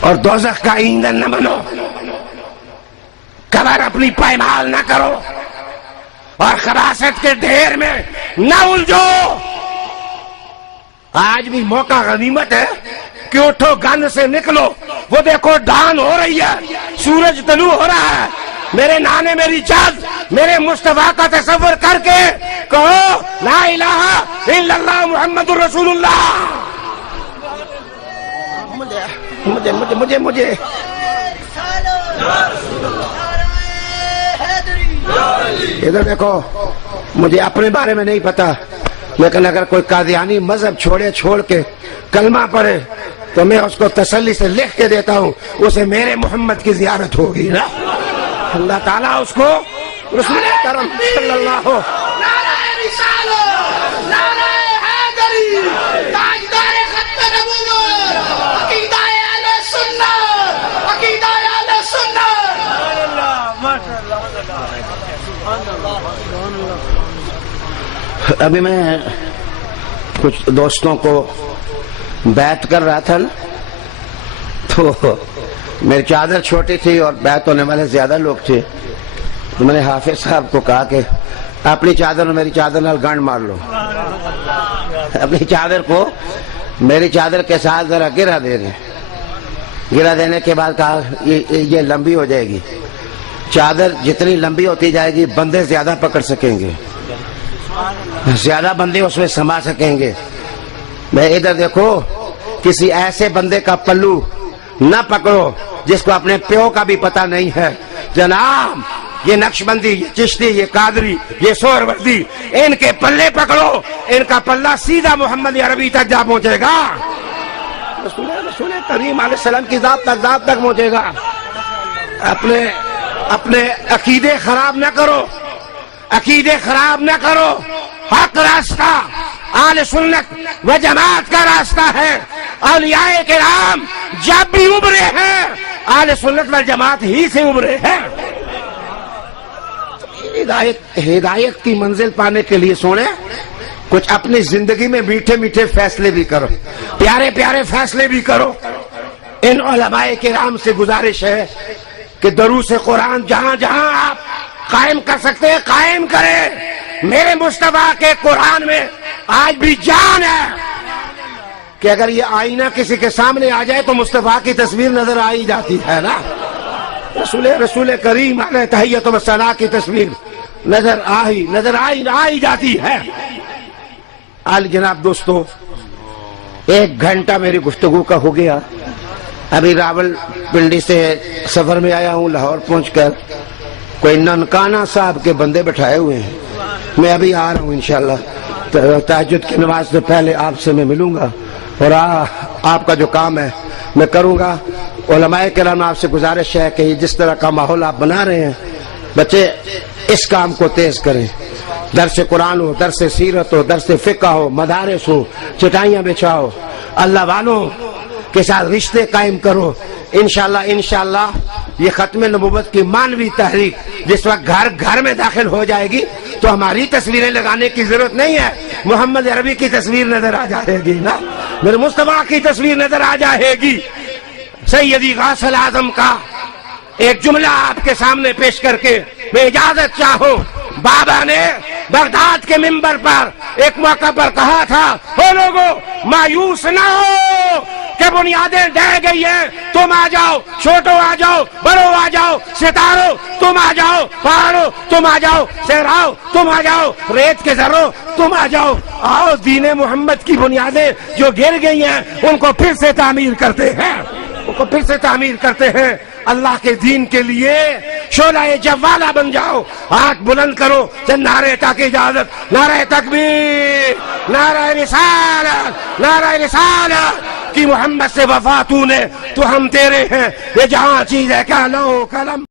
اور دوزخ کا ایندھن نہ بنو، قبر اپنی پائمال نہ کرو، اور خراست کے ڈھیر میں نہ الجھو۔ آج بھی موقع غنیمت ہے کہ اٹھو، گن سے نکلو، وہ دیکھو ڈان ہو رہی ہے، سورج طلوع ہو رہا ہے، میرے نانے میری جد میرے مصطفیٰ کا تصور کر کے کہو لا الہ الا اللہ محمد الرسول اللہ۔ مجھے مجھے مجھے مجھے ادھر دیکھو، مجھے اپنے بارے میں نہیں پتا، لیکن اگر کوئی قادیانی مذہب چھوڑ کے کلمہ پڑھے تو میں اس کو تسلی سے لکھ کے دیتا ہوں، اسے میرے محمد کی زیارت ہوگی نا۔ اللہ تعالیٰ اس کو رسول کرم صلی اللہ نعرہ رسالت، نعرہ حیدری، تاجدار خط نبوت، عقیدہ اہل سنت، عقیدہ اہل سنت۔ ابھی میں کچھ دوستوں کو بیعت کر رہا تھا نا، تو میری چادر چھوٹی تھی اور بیعت ہونے والے زیادہ لوگ تھے، تو میں نے حافظ صاحب کو کہا کہ اپنی چادر اور میری چادر نال گانڈ مار لو، اپنی چادر کو میری چادر کے ساتھ ذرا گرا دے دیں۔ گرا دینے کے بعد کہا یہ لمبی ہو جائے گی، چادر جتنی لمبی ہوتی جائے گی بندے زیادہ پکڑ سکیں گے، زیادہ بندے اس میں سما سکیں گے۔ میں ادھر دیکھو، کسی ایسے بندے کا پلو نہ پکڑو جس کو اپنے پیو کا بھی پتہ نہیں ہے۔ جناب، یہ نقش بندی، یہ چشتی، یہ قادری، یہ سہروردی، ان کے پلے پکڑو، ان کا پلہ سیدھا محمد عربی تک جا پہنچے گا، رسول کریم علیہ السلام کی ذات تک پہنچے گا۔ اپنے عقیدے خراب نہ کرو، عقیدے خراب نہ کرو۔ حق راستہ اہل سنت و جماعت کا راستہ ہے۔ اولیاء کرام جب بھی ابھرے ہیں اہل سنت و جماعت ہی سے ابھرے ہیں۔ ہدایت کی منزل پانے کے لیے سونے کچھ اپنی زندگی میں میٹھے میٹھے فیصلے بھی کرو، پیارے پیارے فیصلے بھی کرو۔ ان علماء کرام سے گزارش ہے کہ دروس قرآن جہاں جہاں آپ قائم کر سکتے ہیں قائم کریں۔ میرے مصطفیٰ کے قرآن میں آج بھی جان ہے کہ اگر یہ آئینہ کسی کے سامنے آ جائے تو مصطفیٰ کی تصویر نظر آ ہی جاتی ہے نا۔ رسول کریم علیہ تحیت و ثنا کی تصویر نظر آئی جاتی ہے۔ آل جناب دوستو، 1 گھنٹہ میری گفتگو کا ہو گیا۔ ابھی راول پنڈی سے سفر میں آیا ہوں، لاہور پہنچ کر کوئی ننکانہ صاحب کے بندے بٹھائے ہوئے ہیں، میں ابھی آ رہا ہوں انشاءاللہ۔ تہجد کی نماز سے پہلے آپ سے میں ملوں گا اور آپ کا جو کام ہے میں کروں گا۔ علماء کرام آپ سے گزارش ہے کہ جس طرح کا ماحول آپ بنا رہے ہیں، بچے اس کام کو تیز کریں۔ درس قرآن ہو، درس سیرت ہو، درس فقہ ہو، مدارس ہو، چٹائیاں بچھاؤ، اللہ والوں کے ساتھ رشتے قائم کرو۔ انشاءاللہ یہ ختم نبوت کی مانوی تحریک جس وقت گھر گھر میں داخل ہو جائے گی تو ہماری تصویریں لگانے کی ضرورت نہیں ہے، محمد عربی کی تصویر نظر آ جائے گی نا، میرے مصطفیٰ کی تصویر نظر آ جائے گی۔ سیدی غوث الاعظم کا ایک جملہ آپ کے سامنے پیش کر کے میں اجازت چاہوں۔ بابا نے بغداد کے منبر پر ایک موقع پر کہا تھا، او لوگو مایوس نہ ہو کہ بنیادیں ڈہ گئی ہیں، تم آ جاؤ، چھوٹو آ جاؤ، بڑو آ جاؤ، ستارو تم آ جاؤ، پہاڑو تم آ جاؤ، صحراؤ تم آ جاؤ، ریت کے ذروں تم آ جاؤ، آؤ دین محمد کی بنیادیں جو گر گئی ہیں ان کو پھر سے تعمیر کرتے ہیں، اللہ کے دین کے لیے شعلہ جوالا بن جاؤ، ہاتھ بلند کرو، نعرہ تک اجازت، نعرہ تکبیر، نعرہ رسالت کی محمد سے وفا تو نے تو ہم تیرے ہیں، یہ جہاں چیز ہے کیا لو قلم